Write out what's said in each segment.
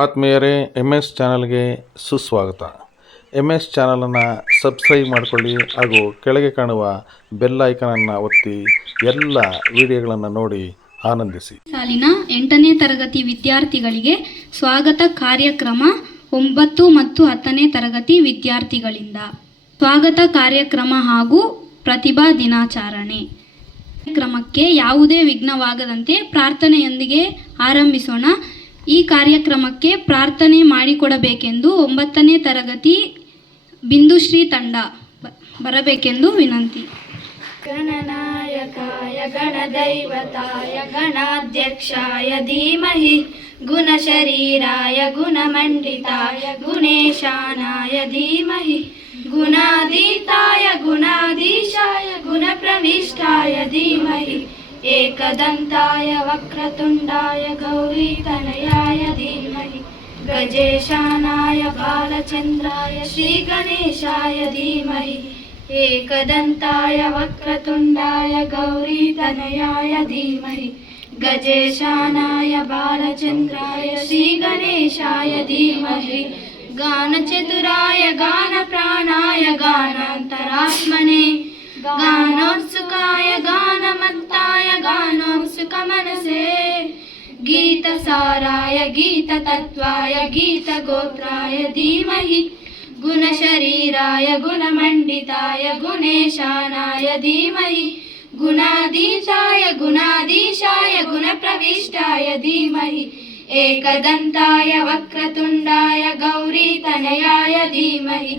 ಆತ್ಮೀಯರೇ, MS ಚಾನಲ್ಗೆ ಸುಸ್ವಾಗತ. MS ಚಾನಲನ್ನು ಸಬ್ಸ್ಕ್ರೈಬ್ ಮಾಡಿಕೊಳ್ಳಿ ಹಾಗೂ ಕೆಳಗೆ ಕಾಣುವ ಬೆಲ್ ಐಕನನ್ನು ಒತ್ತಿ ಎಲ್ಲ ವಿಡಿಯೋಗಳನ್ನು ನೋಡಿ ಆನಂದಿಸಿ. ಸಾಲಿನ 8ನೇ ತರಗತಿ ವಿದ್ಯಾರ್ಥಿಗಳಿಗೆ ಸ್ವಾಗತ ಕಾರ್ಯಕ್ರಮ 9 ಮತ್ತು 10ನೇ ತರಗತಿ ವಿದ್ಯಾರ್ಥಿಗಳಿಂದ ಸ್ವಾಗತ ಕಾರ್ಯಕ್ರಮ ಹಾಗೂ ಪ್ರತಿಭಾ ದಿನಾಚರಣೆ. ಕಾರ್ಯಕ್ರಮಕ್ಕೆ ಯಾವುದೇ ವಿಘ್ನವಾಗದಂತೆ ಪ್ರಾರ್ಥನೆಯೊಂದಿಗೆ ಆರಂಭಿಸೋಣ. ಈ ಕಾರ್ಯಕ್ರಮಕ್ಕೆ ಪ್ರಾರ್ಥನೆ ಮಾಡಿಕೊಡಬೇಕೆಂದು 9ನೇ ತರಗತಿ ಬಿಂದುಶ್ರೀ ತಂಡ ಬರಬೇಕೆಂದು ವಿನಂತಿ. ಗಣನಾಯಕಾಯ ಗಣದೈವತಾಯ ಗಣಾಧ್ಯಕ್ಷಾಯ ಧೀಮಹಿ ಗುಣಶರೀರಾಯ ಗುಣಮಂಡಿತಾಯ ಗುಣೇಶಾನಾಯ ಧೀಮಹಿ ಗುಣಾಧೀತಾಯ ಗುಣಾಧೀಶಾಯ ಗುಣಪ್ರವಿಷ್ಟಾಯ ಧೀಮಹಿ ಏಕದಂತಾಯ ವಕ್ರತುಂಡಾಯ ಗೌರೀತನಯಾಯ ಧೀಮಹಿ ಗಜೇಶಾನಾಯ ಬಾಲಚಂದ್ರಾಯ ಶ್ರೀಗಣೇಶಾಯ ಧೀಮಹಿ ಏಕದಂತಾಯ ವಕ್ರತುಂಡಾಯ ಗೌರೀತನಯಾಯ ಧೀಮಹಿ ಗಜೇಶಾನಾಯ ಬಾಲಚಂದ್ರಾಯ ಶ್ರೀಗಣೇಶಾಯ ಧೀಮಹಿ ಗಾನಚತುರಾಯ ಗಾನಪ್ರಾಣಾಯ ಗಾನಾಂತರಾತ್ಮನೆ ಗಾನೋತ್ಸುಕಾಯ ಗಾನಮತ್ತಾಯ ಗಾನೋತ್ಸುಕಮನಸೇ ಗೀತಸಾರಾಯ ಗೀತತತ್ವಾಯ ಗೀತಗೋತ್ರಾಯ ಧೀಮಹಿ ಗುಣಶರೀರಾಯ ಗುಣಮಂಡಿತಾಯ ಗುಣೇಶಾನಾಯ ಧೀಮಹಿ ಗುಣಾಧೀಶಾಯ ಗುಣಾಧೀಶಾಯ ಗುಣಪ್ರವಿಷ್ಟಾಯ ಧೀಮಹಿ ಏಕದಂತಾಯ ವಕ್ರತುಂಡಾಯ ಗೌರೀತನಯಾಯ ಧೀಮಹಿ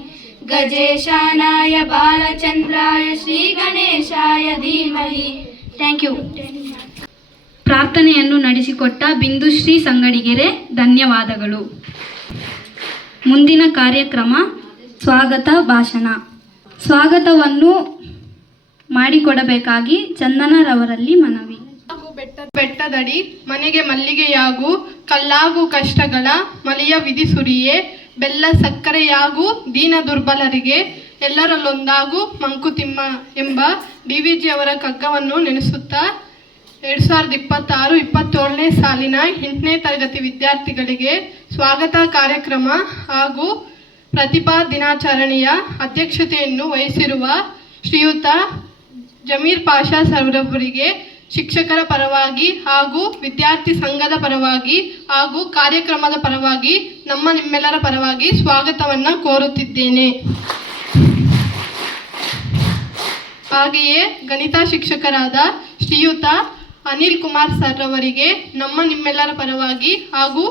ಗಜೇಶಾನಾಯ ಬಾಲಚಂದ್ರಾಯ ಶ್ರೀಗಣೇಶಾಯ ಧೀಮಹಿ. Thank you. ಪ್ರಾರ್ಥನೆಯನ್ನು ನಡೆಸಿಕೊಟ್ಟ ಬಿಂದುಶ್ರೀ ಸಂಗಡಿಗೆರೆ ಧನ್ಯವಾದಗಳು. ಮುಂದಿನ ಕಾರ್ಯಕ್ರಮ ಸ್ವಾಗತ ಭಾಷಣ. ಸ್ವಾಗತವನ್ನು ಮಾಡಿಕೊಡಬೇಕಾಗಿ ಚಂದನರವರಲ್ಲಿ ಮನವಿ. ಬೆಟ್ಟದಡಿ ಮನೆಗೆ ಮಲ್ಲಿಗೆಯಾಗು ಕಲ್ಲಾಗು ಕಷ್ಟಗಳ ಮಲಿಯ ವಿಧಿ ಸುರಿಯೇ ಬೆಲ್ಲ ಸಕ್ಕರೆಯಾಗು ದೀನ ದುರ್ಬಲರಿಗೆ ಎಲ್ಲರಲ್ಲೊಂದಾಗು ಮಂಕುತಿಮ್ಮ ಎಂಬ DVG ಅವರ ಕಗ್ಗವನ್ನು ನೆನೆಸುತ್ತಾ 2026-27ನೇ ಸಾಲಿನ 8ನೇ ತರಗತಿ ವಿದ್ಯಾರ್ಥಿಗಳಿಗೆ ಸ್ವಾಗತ ಕಾರ್ಯಕ್ರಮ ಹಾಗೂ ಪ್ರತಿಭಾ ದಿನಾಚರಣೆಯ ಅಧ್ಯಕ್ಷತೆಯನ್ನು ವಹಿಸಿರುವ ಶ್ರೀಯುತ ಜಮೀರ್ ಪಾಷಾ ಸರ್ವರಿಗೆ ಶಿಕ್ಷಕರ ಪರವಾಗಿ ಹಾಗೂ ವಿದ್ಯಾರ್ಥಿ ಸಂಘದ ಪರವಾಗಿ ಹಾಗೂ ಕಾರ್ಯಕ್ರಮದ ಪರವಾಗಿ ನಿಮ್ಮೆಲ್ಲರ ಪರವಾಗಿ ಸ್ವಾಗತವನ್ನು ಕೋರುತ್ತಿದ್ದೇನೆ. ಹಾಗೆಯೇ ಗಣಿತ ಶಿಕ್ಷಕರಾದ ಶ್ರೀಯುತ ಅನಿಲ್ ಕುಮಾರ್ ಸರ್ ಅವರಿಗೆ ನಿಮ್ಮೆಲ್ಲರ ಪರವಾಗಿ ಹಾಗೂ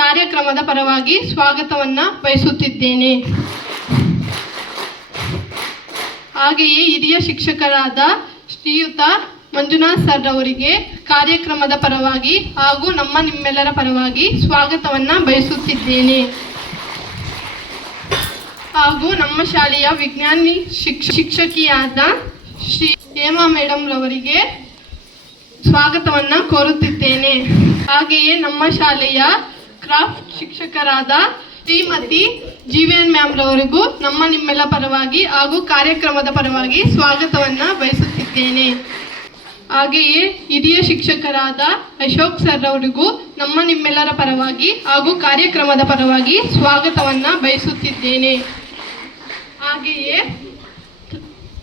ಕಾರ್ಯಕ್ರಮದ ಪರವಾಗಿ ಸ್ವಾಗತವನ್ನು ಬಯಸುತ್ತಿದ್ದೇನೆ. ಹಾಗೆಯೇ ಹಿರಿಯ ಶಿಕ್ಷಕರಾದ ಶ್ರೀಯುತ ಮಂಜುನಾಥ್ ಸರ್ ಅವರಿಗೆ ಕಾರ್ಯಕ್ರಮದ ಪರವಾಗಿ ಹಾಗೂ ನಿಮ್ಮೆಲ್ಲರ ಪರವಾಗಿ ಸ್ವಾಗತವನ್ನು ಬಯಸುತ್ತಿದ್ದೇನೆ. ಹಾಗೂ ನಮ್ಮ ಶಾಲೆಯ ವಿಜ್ಞಾನಿ ಶಿಕ್ಷಕಿಯಾದ ಶ್ರೀ ಹೇಮಾ ಮೇಡಮ್ ರವರಿಗೆ ಸ್ವಾಗತವನ್ನು ಕೋರುತ್ತಿದ್ದೇನೆ. ಹಾಗೆಯೇ ನಮ್ಮ ಶಾಲೆಯ ಕ್ರಾಫ್ಟ್ ಶಿಕ್ಷಕರಾದ ಶ್ರೀಮತಿ GVN ಮ್ಯಾಮ್ ರವರಿಗೂ ನಿಮ್ಮೆಲ್ಲ ಪರವಾಗಿ ಹಾಗೂ ಕಾರ್ಯಕ್ರಮದ ಪರವಾಗಿ ಸ್ವಾಗತವನ್ನು ಬಯಸುತ್ತಿದ್ದೇನೆ. ಹಾಗೆಯೇ ಹಿರಿಯ ಶಿಕ್ಷಕರಾದ ಅಶೋಕ್ ಸರ್ ಅವರಿಗೂ ನಿಮ್ಮೆಲ್ಲರ ಪರವಾಗಿ ಹಾಗೂ ಕಾರ್ಯಕ್ರಮದ ಪರವಾಗಿ ಸ್ವಾಗತವನ್ನು ಬಯಸುತ್ತಿದ್ದೇನೆ. ಹಾಗೆಯೇ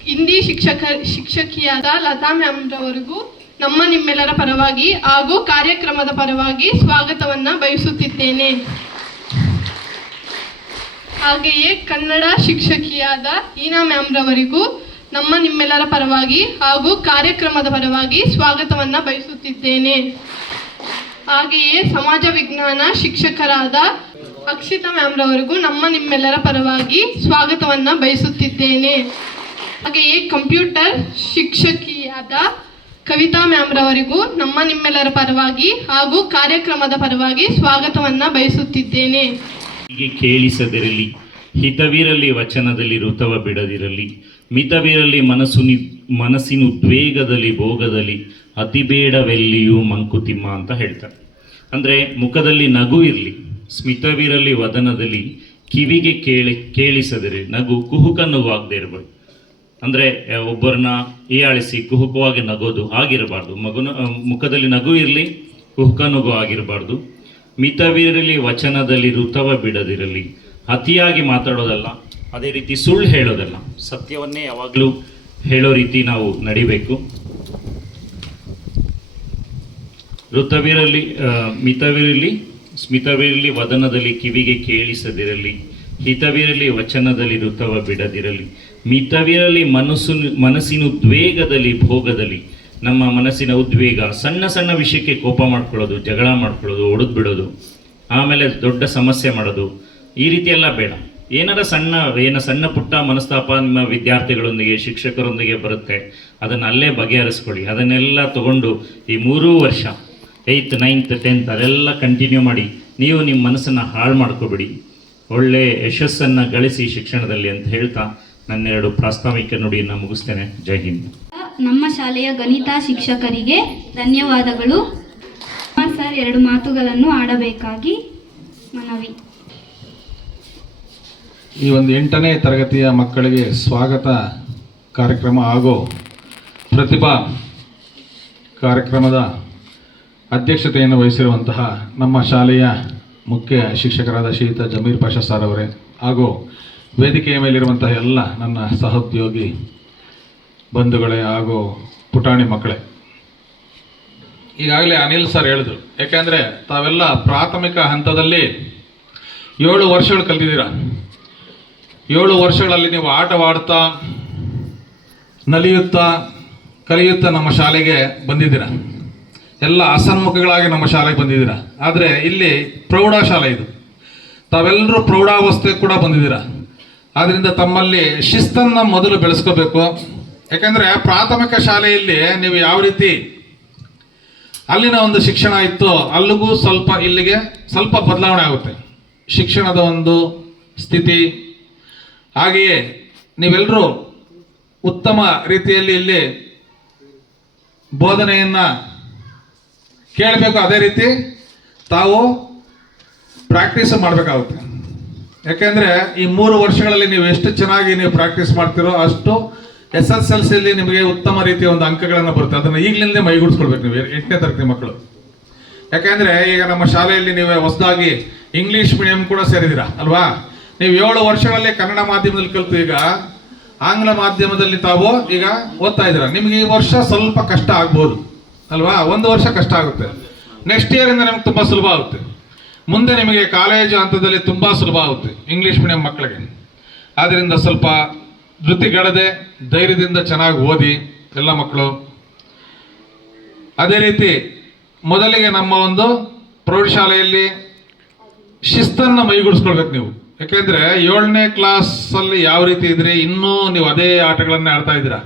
ಹಿಂದಿ ಶಿಕ್ಷಕಿಯಾದ ಲತಾ ಮ್ಯಾಮ್ ರವರಿಗೂ ನಿಮ್ಮೆಲ್ಲರ ಪರವಾಗಿ ಹಾಗೂ ಕಾರ್ಯಕ್ರಮದ ಪರವಾಗಿ ಸ್ವಾಗತವನ್ನು ಬಯಸುತ್ತಿದ್ದೇನೆ. ಹಾಗೆಯೇ ಕನ್ನಡ ಶಿಕ್ಷಕಿಯಾದ ಈನಾ ಮ್ಯಾಮ್ ರವರಿಗೂ ನಿಮ್ಮೆಲ್ಲರ ಪರವಾಗಿ ಹಾಗೂ ಕಾರ್ಯಕ್ರಮದ ಪರವಾಗಿ ಸ್ವಾಗತವನ್ನು ಬಯಸುತ್ತಿದ್ದೇನೆ. ಹಾಗೆಯೇ ಸಮಾಜ ವಿಜ್ಞಾನ ಶಿಕ್ಷಕರಾದ ಅಕ್ಷಿತಾ ಮ್ಯಾಮ್ ರವರಿಗೂ ನಿಮ್ಮೆಲ್ಲರ ಪರವಾಗಿ ಸ್ವಾಗತವನ್ನು ಬಯಸುತ್ತಿದ್ದೇನೆ. ಹಾಗೆಯೇ ಕಂಪ್ಯೂಟರ್ ಶಿಕ್ಷಕಿಯಾದ ಕವಿತಾ ಮ್ಯಾಮ್ ರವರಿಗೂ ನಿಮ್ಮೆಲ್ಲರ ಪರವಾಗಿ ಹಾಗೂ ಕಾರ್ಯಕ್ರಮದ ಪರವಾಗಿ ಸ್ವಾಗತವನ್ನು ಬಯಸುತ್ತಿದ್ದೇನೆ. ಹೀಗೆ ಕೇಳಿಸದಿರಲಿ, ಹಿತವಿರಲಿ ವಚನದಲ್ಲಿ ಋತವ ಬಿಡದಿರಲಿ, ಮಿತವಿರಲಿ ಮನಸ್ಸಿನ ಉದ್ವೇಗದಲ್ಲಿ ಭೋಗದಲ್ಲಿ ಅತಿಬೇಡವೆಲ್ಲಿಯೂ ಮಂಕುತಿಮ್ಮ ಅಂತ ಹೇಳ್ತಾರೆ. ಅಂದರೆ ಮುಖದಲ್ಲಿ ನಗು ಇರಲಿ, ಸ್ಮಿತವಿರಲಿ ವದನದಲ್ಲಿ, ಕಿವಿಗೆ ಕೇಳಿಸದಿರಲಿ, ನಗು ಕುಹುಕ ನಗು ಆಗದೆ ಇರಬೇಕು. ಅಂದರೆ ಒಬ್ಬರನ್ನ ಹೀಯಾಳಿಸಿ ಕುಹುಕವಾಗಿ ನಗೋದು ಆಗಿರಬಾರ್ದು. ಮುಖದಲ್ಲಿ ನಗು ಇರಲಿ, ಕುಹುಕ ನಗು ಆಗಿರಬಾರ್ದು. ಮಿತವಿರಲಿ ವಚನದಲ್ಲಿ ಋತವ ಬಿಡದಿರಲಿ. ಅತಿಯಾಗಿ ಮಾತಾಡೋದಲ್ಲ, ಅದೇ ರೀತಿ ಸುಳ್ಳು ಹೇಳೋದಲ್ಲ, ಸತ್ಯವನ್ನೇ ಯಾವಾಗಲೂ ಹೇಳೋ ರೀತಿ ನಾವು ನಡಿಬೇಕು. ಋತವಿರಲಿ ಮಿತವಿರಲಿ, ಸ್ಮಿತವಿರಲಿ ವದನದಲ್ಲಿ ಕಿವಿಗೆ ಕೇಳಿಸದಿರಲಿ. ಹಿತವಿರಲಿ ವಚನದಲ್ಲಿ ಋತವ ಬಿಡದಿರಲಿ. ಮಿತವಿರಲಿ ಮನಸ್ಸಿನ ಉದ್ವೇಗದಲ್ಲಿ ಭೋಗದಲ್ಲಿ. ನಮ್ಮ ಮನಸ್ಸಿನ ಉದ್ವೇಗ, ಸಣ್ಣ ಸಣ್ಣ ವಿಷಯಕ್ಕೆ ಕೋಪ ಮಾಡ್ಕೊಳ್ಳೋದು, ಜಗಳ ಮಾಡ್ಕೊಳ್ಳೋದು, ಒಡೆದು ಬಿಡೋದು, ಆಮೇಲೆ ದೊಡ್ಡ ಸಮಸ್ಯೆ ಮಾಡೋದು, ಈ ರೀತಿ ಎಲ್ಲ ಬೇಡ. ಏನಾರ ಸಣ್ಣ ಪುಟ್ಟ ಮನಸ್ತಾಪ ನಿಮ್ಮ ವಿದ್ಯಾರ್ಥಿಗಳೊಂದಿಗೆ, ಶಿಕ್ಷಕರೊಂದಿಗೆ ಬರುತ್ತೆ, ಅದನ್ನು ಅಲ್ಲೇ ಬಗೆಹರಿಸ್ಕೊಳ್ಳಿ. ಅದನ್ನೆಲ್ಲ ತಗೊಂಡು ಈ 3 ವರ್ಷ 8th 9th 10th ಅದೆಲ್ಲ ಕಂಟಿನ್ಯೂ ಮಾಡಿ. ನೀವು ನಿಮ್ಮ ಮನಸ್ಸನ್ನು ಹಾಳು ಮಾಡ್ಕೋಬೇಡಿ, ಒಳ್ಳೆ ಯಶಸ್ಸನ್ನು ಗಳಿಸಿ ಶಿಕ್ಷಣದಲ್ಲಿ ಅಂತ ಹೇಳ್ತಾ ನನ್ನೆರಡು ಪ್ರಾಸ್ತಾವಿಕ ನುಡಿಯನ್ನು ಮುಗಿಸ್ತೇನೆ. ಜೈ ಹಿಂದ್. ನಮ್ಮ ಶಾಲೆಯ ಗಣಿತ ಶಿಕ್ಷಕರಿಗೆ ಧನ್ಯವಾದಗಳು. ಸರ್ 2 ಮಾತುಗಳನ್ನು ಆಡಬೇಕಾಗಿ ಮನವಿ. ಈ ಒಂದು 8ನೇ ತರಗತಿಯ ಮಕ್ಕಳಿಗೆ ಸ್ವಾಗತ ಕಾರ್ಯಕ್ರಮ ಹಾಗೂ ಪ್ರತಿಭಾ ಕಾರ್ಯಕ್ರಮದ ಅಧ್ಯಕ್ಷತೆಯನ್ನು ವಹಿಸಿರುವಂತಹ ನಮ್ಮ ಶಾಲೆಯ ಮುಖ್ಯ ಶಿಕ್ಷಕರಾದ ಶ್ರೀಯುತ ಜಮೀರ್ ಪಾಷಾ ಸರ್ ಅವರೇ, ಹಾಗೂ ವೇದಿಕೆಯ ಮೇಲಿರುವಂತಹ ಎಲ್ಲ ನನ್ನ ಸಹೋದ್ಯೋಗಿ ಬಂಧುಗಳೇ ಹಾಗೂ ಪುಟಾಣಿ ಮಕ್ಕಳೇ. ಈಗಾಗಲೇ ಅನಿಲ್ ಸರ್ ಹೇಳಿದ್ರು, ಯಾಕೆಂದರೆ ತಾವೆಲ್ಲ ಪ್ರಾಥಮಿಕ ಹಂತದಲ್ಲಿ 7 ವರ್ಷಗಳು ಕಲಿತಿದ್ದೀರ. 7 ವರ್ಷಗಳಲ್ಲಿ ನೀವು ಆಟವಾಡ್ತಾ ನಲಿಯುತ್ತಾ ಕಲಿಯುತ್ತಾ ನಮ್ಮ ಶಾಲೆಗೆ ಬಂದಿದ್ದೀರ. ಎಲ್ಲ ಅಸನ್ಮುಖಗಳಾಗಿ ನಮ್ಮ ಶಾಲೆಗೆ ಬಂದಿದ್ದೀರ. ಆದರೆ ಇಲ್ಲಿ ಪ್ರೌಢಶಾಲೆ ಇದು, ತಾವೆಲ್ಲರೂ ಪ್ರೌಢಾವಸ್ಥೆ ಕೂಡ ಬಂದಿದ್ದೀರ. ಆದ್ದರಿಂದ ತಮ್ಮಲ್ಲಿ ಶಿಸ್ತನ್ನು ಮೊದಲು ಬೆಳೆಸ್ಕೋಬೇಕು. ಯಾಕೆಂದರೆ ಪ್ರಾಥಮಿಕ ಶಾಲೆಯಲ್ಲಿ ನೀವು ಯಾವ ರೀತಿ ಅಲ್ಲಿನ ಒಂದು ಶಿಕ್ಷಣ ಇತ್ತು, ಅಲ್ಲಿಗೂ ಸ್ವಲ್ಪ ಇಲ್ಲಿಗೆ ಸ್ವಲ್ಪ ಬದಲಾವಣೆ ಆಗುತ್ತೆ ಶಿಕ್ಷಣದ ಒಂದು ಸ್ಥಿತಿ. ಹಾಗೆಯೇ ನೀವೆಲ್ಲರೂ ಉತ್ತಮ ರೀತಿಯಲ್ಲಿ ಇಲ್ಲಿ ಬೋಧನೆಯನ್ನು ಕೇಳಬೇಕು. ಅದೇ ರೀತಿ ತಾವು ಪ್ರಾಕ್ಟೀಸ್ ಮಾಡಬೇಕಾಗುತ್ತೆ. ಯಾಕೆಂದರೆ ಈ 3 ವರ್ಷಗಳಲ್ಲಿ ನೀವು ಎಷ್ಟು ಚೆನ್ನಾಗಿ ನೀವು ಪ್ರಾಕ್ಟೀಸ್ ಮಾಡ್ತೀರೋ ಅಷ್ಟು SSLCಯಲ್ಲಿ ನಿಮಗೆ ಉತ್ತಮ ರೀತಿಯ ಒಂದು ಅಂಕಗಳನ್ನು ಬರುತ್ತೆ. ಅದನ್ನು ಈಗಲಿಂದಲೇ ಮೈಗೂಡಿಸ್ಕೊಳ್ಬೇಕು ನೀವು 8ನೇ ತರಗತಿ ಮಕ್ಕಳು. ಯಾಕೆಂದರೆ ಈಗ ನಮ್ಮ ಶಾಲೆಯಲ್ಲಿ ನೀವು ಹೊಸದಾಗಿ ಇಂಗ್ಲೀಷ್ ಮೀಡಿಯಂ ಕೂಡ ಸೇರಿದ್ದೀರಾ ಅಲ್ವಾ. ನೀವು 7 ವರ್ಷಗಳಲ್ಲಿ ಕನ್ನಡ ಮಾಧ್ಯಮದಲ್ಲಿ ಕಲಿತು ಈಗ ಆಂಗ್ಲ ಮಾಧ್ಯಮದಲ್ಲಿ ತಾವು ಈಗ ಓದ್ತಾ ಇದ್ದೀರಾ. ನಿಮಗೆ ಈ ವರ್ಷ ಸ್ವಲ್ಪ ಕಷ್ಟ ಆಗ್ಬೋದು ಅಲ್ವಾ, 1 ವರ್ಷ ಕಷ್ಟ ಆಗುತ್ತೆ. ನೆಕ್ಸ್ಟ್ ಇಯರಿಂದ ನಿಮ್ಗೆ ತುಂಬ ಸುಲಭ ಆಗುತ್ತೆ. ಮುಂದೆ ನಿಮಗೆ ಕಾಲೇಜು ಹಂತದಲ್ಲಿ ತುಂಬ ಸುಲಭ ಆಗುತ್ತೆ ಇಂಗ್ಲೀಷ್ ಮೀಡಿಯಂ ಮಕ್ಕಳಿಗೆ. ಆದ್ದರಿಂದ ಸ್ವಲ್ಪ ಧೃತಿಗೆಡದೆ ಧೈರ್ಯದಿಂದ ಚೆನ್ನಾಗಿ ಓದಿ ಎಲ್ಲ ಮಕ್ಕಳು. ಅದೇ ರೀತಿ ಮೊದಲಿಗೆ ನಮ್ಮ ಒಂದು ಪ್ರೌಢಶಾಲೆಯಲ್ಲಿ ಶಿಸ್ತನ್ನು ಮೈಗೂಡಿಸ್ಕೊಳ್ಬೇಕು ನೀವು. ಯಾಕೆಂದರೆ 7ನೇ ಕ್ಲಾಸಲ್ಲಿ ಯಾವ ರೀತಿ ಇದ್ರಿ, ಇನ್ನೂ ನೀವು ಅದೇ ಆಟಗಳನ್ನೇ ಆಡ್ತಾ ಇದ್ದೀರಾ.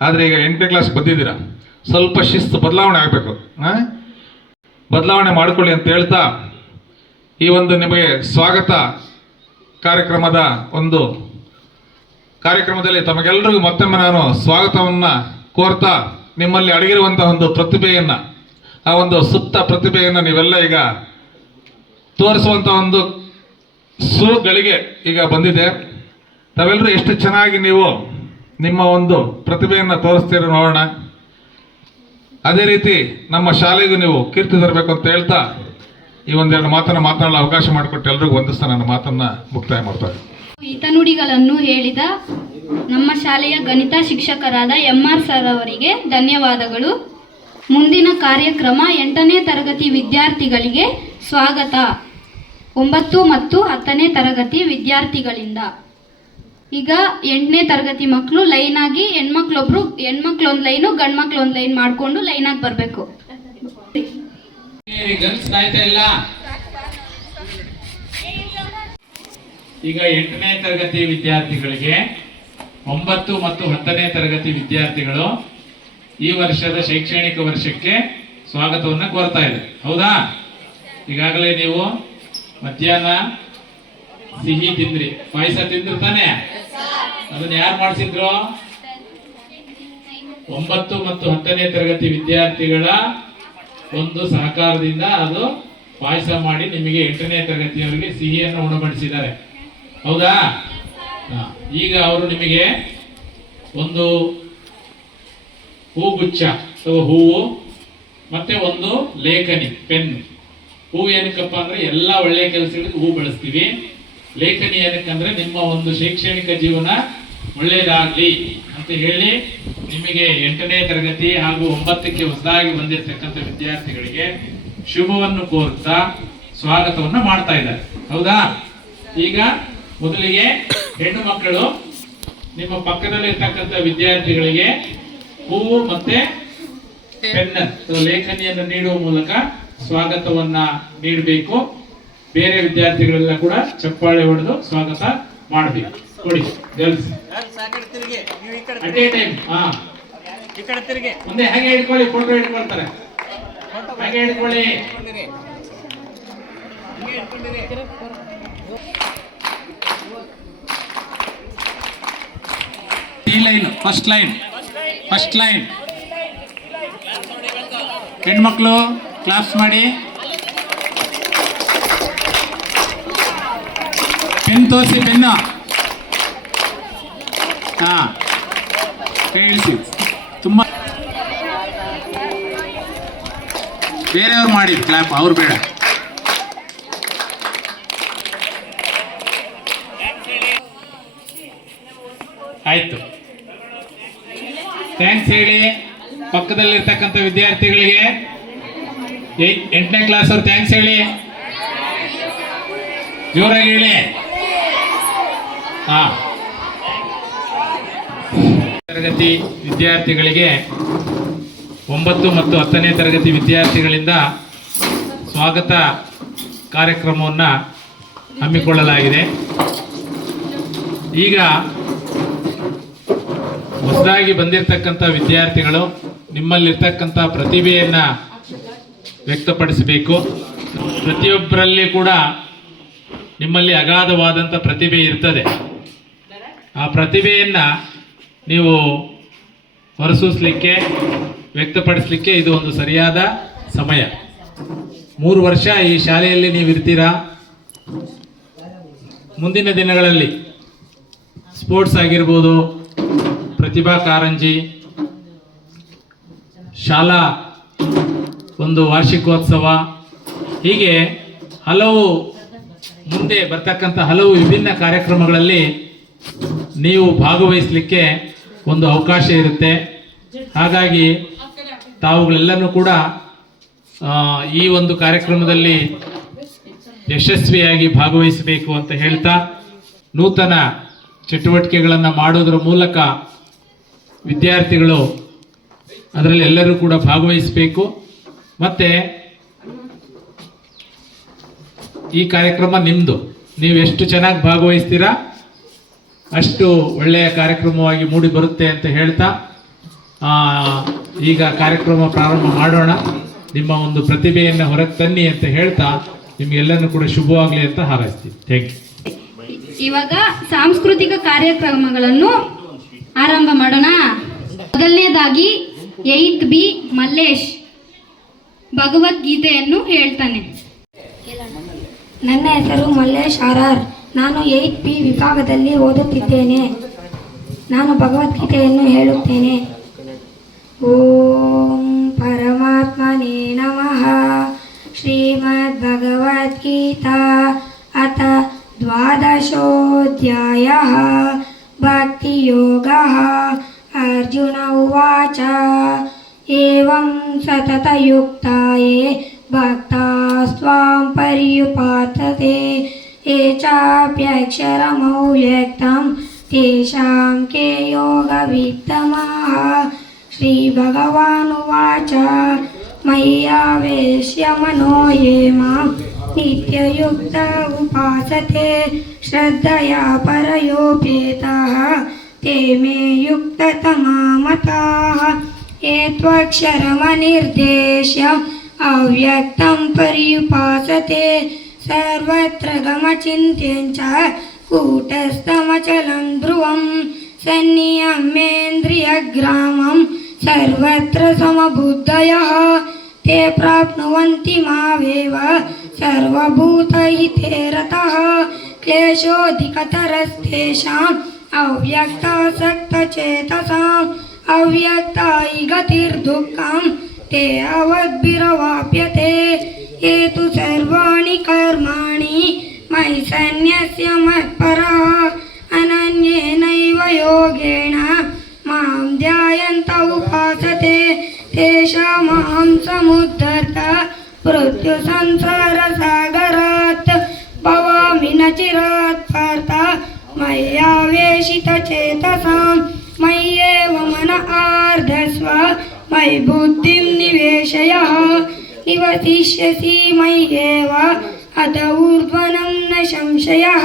ಆದರೆ ಈಗ 8ನೇ ಕ್ಲಾಸ್ ಬಂದಿದ್ದೀರಾ, ಸ್ವಲ್ಪ ಶಿಸ್ತು ಬದಲಾವಣೆ ಆಗಬೇಕು. ಬದಲಾವಣೆ ಮಾಡಿಕೊಳ್ಳಿ ಅಂತ ಹೇಳ್ತಾ ಈ ಒಂದು ನಿಮಗೆ ಸ್ವಾಗತ ಕಾರ್ಯಕ್ರಮದಲ್ಲಿ ತಮಗೆಲ್ಲರಿಗೂ ಮತ್ತೊಮ್ಮೆ ನಾನು ಸ್ವಾಗತವನ್ನು ಕೋರ್ತಾ, ನಿಮ್ಮಲ್ಲಿ ಅಡಗಿರುವಂತಹ ಒಂದು ಪ್ರತಿಭೆಯನ್ನು, ಆ ಒಂದು ಸುಪ್ತ ಪ್ರತಿಭೆಯನ್ನು ನೀವೆಲ್ಲ ಈಗ ತೋರಿಸುವಂಥ ಒಂದು ಗಳಿಗೆ ಈಗ ಬಂದಿದೆ. ತಾವೆಲ್ಲರೂ ಎಷ್ಟು ಚೆನ್ನಾಗಿ ನೀವು ನಿಮ್ಮ ಒಂದು ಪ್ರತಿಭೆಯನ್ನು ತೋರಿಸ್ತೀರೋ ನೋಡೋಣ. ಅದೇ ರೀತಿ ನಮ್ಮ ಶಾಲೆಗೂ ನೀವು ಕೀರ್ತಿ ತರಬೇಕು ಅಂತ ಹೇಳ್ತಾ ಈ ಒಂದೆರಡು ಮಾತನ್ನು ಮಾತನಾಡಲು ಅವಕಾಶ ಮಾಡಿಕೊಟ್ಟು ಎಲ್ರಿಗೂ ವಂದಿಸ್ತಾ ನನ್ನ ಮಾತನ್ನು ಮುಕ್ತಾಯ ಮಾಡ್ತಾರೆ. ಹಿತನುಡಿಗಳನ್ನು ಹೇಳಿದ ನಮ್ಮ ಶಾಲೆಯ ಗಣಿತ ಶಿಕ್ಷಕರಾದ MR ಸರ್ ಅವರಿಗೆ ಧನ್ಯವಾದಗಳು. ಮುಂದಿನ ಕಾರ್ಯಕ್ರಮ 8ನೇ ತರಗತಿ ವಿದ್ಯಾರ್ಥಿಗಳಿಗೆ ಸ್ವಾಗತ. 9 ಮತ್ತು 10ನೇ ತರಗತಿ ವಿದ್ಯಾರ್ಥಿಗಳಿಂದ. ಈಗ 8ನೇ ತರಗತಿ ಮಕ್ಕಳು ಲೈನ್ ಆಗಿ, ಹೆಣ್ಮಕ್ಳು ಒಂದು ಲೈನು, ಗಂಡು ಮಕ್ಳು ಒಂದು ಲೈನ್ ಮಾಡಿಕೊಂಡು ಲೈನಾಗಿ ಬರಬೇಕು. ಈಗ 8ನೇ ತರಗತಿ ವಿದ್ಯಾರ್ಥಿಗಳಿಗೆ 9 ಮತ್ತು 10ನೇ ತರಗತಿ ವಿದ್ಯಾರ್ಥಿಗಳು ಈ ವರ್ಷದ ಶೈಕ್ಷಣಿಕ ವರ್ಷಕ್ಕೆ ಸ್ವಾಗತವನ್ನು ಕೋರ್ತಾ ಇದೆ. ಹೌದಾ? ಈಗಾಗಲೇ ನೀವು ಮಧ್ಯಾಹ್ನ ಸಿಹಿ ತಿಂದ್ರಿ, ಪಾಯಸ ತಿಂದ್ರಿ ತಾನೆ? ಅದನ್ನ ಯಾರು ಮಾಡಿಸಿದ್ರು? 9 ಮತ್ತು 10ನೇ ತರಗತಿ ವಿದ್ಯಾರ್ಥಿಗಳ ಒಂದು ಸಹಕಾರದಿಂದ ಅದು ಪಾಯಸ ಮಾಡಿ ನಿಮಗೆ 8ನೇ ತರಗತಿಯವರಿಗೆ ಸಿಹಿಯನ್ನು ಉಣಬಡಿಸಿದ್ದಾರೆ. ಹೌದಾ? ಈಗ ಅವರು ನಿಮಗೆ ಒಂದು ಹೂಗುಚ್ಛ ಅಥವಾ ಹೂವು ಮತ್ತೆ ಒಂದು ಲೇಖನಿ, ಪೆನ್, ಹೂವು ಏನಕ್ಕಪ್ಪ ಅಂದ್ರೆ ಎಲ್ಲ ಒಳ್ಳೆಯ ಕೆಲಸಗಳಿಗೆ ಹೂ ಬಳಸ್ತೀವಿ. ಲೇಖನಿ ಏನಕ್ಕಂದ್ರೆ ನಿಮ್ಮ ಒಂದು ಶೈಕ್ಷಣಿಕ ಜೀವನ ಒಳ್ಳೆಯದಾಗಲಿ ಅಂತ ಹೇಳಿ ನಿಮಗೆ 8ನೇ ತರಗತಿ ಹಾಗೂ 9ಕ್ಕೆ ಹೊಸದಾಗಿ ಬಂದಿರತಕ್ಕಂಥ ವಿದ್ಯಾರ್ಥಿಗಳಿಗೆ ಶುಭವನ್ನು ಕೋರುತ್ತಾ ಸ್ವಾಗತವನ್ನ ಮಾಡ್ತಾ ಇದ್ದಾರೆ. ಹೌದಾ? ಈಗ ಮೊದಲಿಗೆ ಹೆಣ್ಣು ಮಕ್ಕಳು ನಿಮ್ಮ ಪಕ್ಕದಲ್ಲಿರ್ತಕ್ಕಂಥ ವಿದ್ಯಾರ್ಥಿಗಳಿಗೆ ಹೂವು ಮತ್ತೆ ಪೆನ್ ಲೇಖನಿಯನ್ನು ನೀಡುವ ಮೂಲಕ ಸ್ವಾಗತವನ್ನ ನೀಡಬೇಕು. ಬೇರೆ ವಿದ್ಯಾರ್ಥಿಗಳೆಲ್ಲ ಕೂಡ ಚಪ್ಪಾಳೆ ಹೊಡೆದು ಸ್ವಾಗತ ಮಾಡಬೇಕು. ಕೊಡಿ ಗರ್ಲ್ಸ್ ಅಟ್ ಎ ಟೈಮ್. ಮುಂದೆ ಹಾಗೆ ಹಿಡ್ಕೊಳ್ಳಿ, ಫೋಟೋ ಹಿಡ್ಕೊಳ್ತಾರೆ. ಹಾಗೆ ಹಿಡ್ಕೊಳ್ಳಿ. ಈ ಲೈನ್, ಫಸ್ಟ್ ಲೈನ್. ಹೆಣ್ಮಕ್ಳು ಕ್ಲಾಸ್ ಮಾಡಿ. ಪೆನ್ ತೋರಿಸಿ, ಪೆನ್ನು. ಹಾ, ಹೇಳಿಸಿ. ತುಂಬ ಬೇರೆಯವ್ರು ಮಾಡಿ ಕ್ಲಾಪ್, ಅವ್ರು ಬೇಡ. ಆಯ್ತು, ಥ್ಯಾಂಕ್ಸ್ ಹೇಳಿ ಪಕ್ಕದಲ್ಲಿರ್ತಕ್ಕಂಥ ವಿದ್ಯಾರ್ಥಿಗಳಿಗೆ. 8ನೇ ಕ್ಲಾಸ್ ಅವ್ರು ಥ್ಯಾಂಕ್ಸ್ ಹೇಳಿ, ಜೋರಾಗಿ ಹೇಳಿ. ಹಾ, ತರಗತಿ ವಿದ್ಯಾರ್ಥಿಗಳಿಗೆ 9 ಮತ್ತು 10ನೇ ತರಗತಿ ವಿದ್ಯಾರ್ಥಿಗಳಿಂದ ಸ್ವಾಗತ ಕಾರ್ಯಕ್ರಮವನ್ನು ಹಮ್ಮಿಕೊಳ್ಳಲಾಗಿದೆ. ಈಗ ಹೊಸದಾಗಿ ಬಂದಿರತಕ್ಕಂಥ ವಿದ್ಯಾರ್ಥಿಗಳು ನಿಮ್ಮಲ್ಲಿರ್ತಕ್ಕಂಥ ಪ್ರತಿಭೆಯನ್ನು ವ್ಯಕ್ತಪಡಿಸಬೇಕು. ಪ್ರತಿಯೊಬ್ಬರಲ್ಲಿ ಕೂಡ ನಿಮ್ಮಲ್ಲಿ ಅಗಾಧವಾದಂಥ ಪ್ರತಿಭೆ ಇರ್ತದೆ. ಆ ಪ್ರತಿಭೆಯನ್ನು ನೀವು ಹೊರಸೂಸಲಿಕ್ಕೆ, ವ್ಯಕ್ತಪಡಿಸಲಿಕ್ಕೆ ಇದು ಒಂದು ಸರಿಯಾದ ಸಮಯ. 3 ವರ್ಷ ಈ ಶಾಲೆಯಲ್ಲಿ ನೀವು ಇರ್ತೀರಾ. ಮುಂದಿನ ದಿನಗಳಲ್ಲಿ ಸ್ಪೋರ್ಟ್ಸ್ ಆಗಿರ್ಬೋದು, ಪ್ರತಿಭಾ ಕಾರಂಜಿ, ಶಾಲಾ ಒಂದು ವಾರ್ಷಿಕೋತ್ಸವ, ಹೀಗೆ ಹಲವು ಮುಂದೆ ಬರ್ತಕ್ಕಂಥ ಹಲವು ವಿಭಿನ್ನ ಕಾರ್ಯಕ್ರಮಗಳಲ್ಲಿ ನೀವು ಭಾಗವಹಿಸಲಿಕ್ಕೆ ಒಂದು ಅವಕಾಶ ಇರುತ್ತೆ. ಹಾಗಾಗಿ ತಾವುಗಳೆಲ್ಲನೂ ಕೂಡ ಈ ಒಂದು ಕಾರ್ಯಕ್ರಮದಲ್ಲಿ ಯಶಸ್ವಿಯಾಗಿ ಭಾಗವಹಿಸಬೇಕು ಅಂತ ಹೇಳ್ತಾ, ನೂತನ ಚಟುವಟಿಕೆಗಳನ್ನು ಮಾಡೋದ್ರ ಮೂಲಕ ವಿದ್ಯಾರ್ಥಿಗಳು ಅದರಲ್ಲಿ ಎಲ್ಲರೂ ಕೂಡ ಭಾಗವಹಿಸಬೇಕು. ಮತ್ತು ಈ ಕಾರ್ಯಕ್ರಮ ನಿಮ್ಮದು. ನೀವು ಎಷ್ಟು ಚೆನ್ನಾಗಿ ಭಾಗವಹಿಸ್ತೀರಾ ಅಷ್ಟು ಒಳ್ಳೆಯ ಕಾರ್ಯಕ್ರಮವಾಗಿ ಮೂಡಿ ಬರುತ್ತೆ ಅಂತ ಹೇಳ್ತಾ ಈಗ ಕಾರ್ಯಕ್ರಮ ಪ್ರಾರಂಭ ಮಾಡೋಣ. ನಿಮ್ಮ ಒಂದು ಪ್ರತಿಭೆಯನ್ನು ಹೊರಗೆ ತನ್ನಿ ಅಂತ ಹೇಳ್ತಾ ನಿಮಗೆಲ್ಲನೂ ಕೂಡ ಶುಭವಾಗಲಿ ಅಂತ ಹಾರೈಸ್ತೀನಿ. Thank you. ಇವಾಗ ಸಾಂಸ್ಕೃತಿಕ ಕಾರ್ಯಕ್ರಮಗಳನ್ನು ಆರಂಭ ಮಾಡೋಣ. ಮೊದಲನೇದಾಗಿ 8th B ಮಲ್ಲೇಶ್ ಭಗವದ್ಗೀತೆಯನ್ನು ಹೇಳ್ತಾನೆ. ನನ್ನ ಹೆಸರು ಮಲ್ಲೇಶ್ ಆರ್. ನಾನು 8th B ವಿಭಾಗದಲ್ಲಿ ಓದುತ್ತಿದ್ದೇನೆ. ನಾನು ಭಗವದ್ಗೀತೆಯನ್ನು ಹೇಳುತ್ತೇನೆ. ಓಂ ಪರಮಾತ್ಮನೇ ನಮಃ. ಶ್ರೀಮದ್ ಭಗವದ್ಗೀತಾ ಅಥ 12ೋऽಧ್ಯಾಯಃ. ಭಕ್ತಿಯೋಗಃ. ಅರ್ಜುನ ಉವಾಚ. ಏವಂ ಸತತಯುಕ್ತಾಯೇ ಭಕ್ತಾಸ್ತ್ವಾಂ ಪರ್ಯುಪಾಸತೆ. ಯೇ ಚಾಪ್ಯಕ್ಷರಮವ್ಯಕ್ತಂ ತೇಷಾಂ ಕೆ ಯೋಗವಿತ್ತಮಃ. ಶ್ರೀಭಗವಾನುವಾಚ. ಮಯ್ಯಾವೇಶ್ಯ ಮನೋ ಯೇ ಮಾಂ ನಿತ್ಯಯುಕ್ತ ಉಪಾಸತೆ. ಶ್ರದ್ಧಯಾ ಪರಯೋಪೇತಃ ತೇ ಮೇ ಯುಕ್ತತಮಾ ಮತಾಃ. ಯೇ ತ್ವಕ್ಷರಮನಿರ್ದೇಶ್ಯಂ ಅವ್ಯಕ್ತಂ ಪರ್ಯುಪಾಸತೆ. ಸರ್ವತ್ರ ಗಮಚಿಂತ್ಯಂ ಚ ಕೂಟಸ್ಥಮಚಲಂ ಧ್ರುವಂ. ಸನ್ನಿಯಮ್ಯೇಂದ್ರಿಯಗ್ರಾಮಂ ಸರ್ವತ್ರ ಸಮಬುದ್ಧಯಃ. ते प्राप्नुवन्ति मामेव सर्वभूतहिते रतः. क्लेशोऽधिकतरस्तेषाम् अव्यक्तासक्तचेतसाम्. अव्यक्ता हि गतिर्दुःखं ते अवद्भिरवाप्यते. ये तु सर्वाणि कर्माणि मयि सन्न्यस्य मत्परः अनन्येनैव योगेण मां ध्यायन्त उपासते तेषामहं समुद्धर्त मृत्युसंसारसागरात् भवामि न चिरात् पार्थ मय्यावेशितचेतसां मय्येव मन आर्धस्व मयि बुद्धिं निवेशयः निवसिष्यसि मय्येव अत ऊर्ध्वनं न संशयः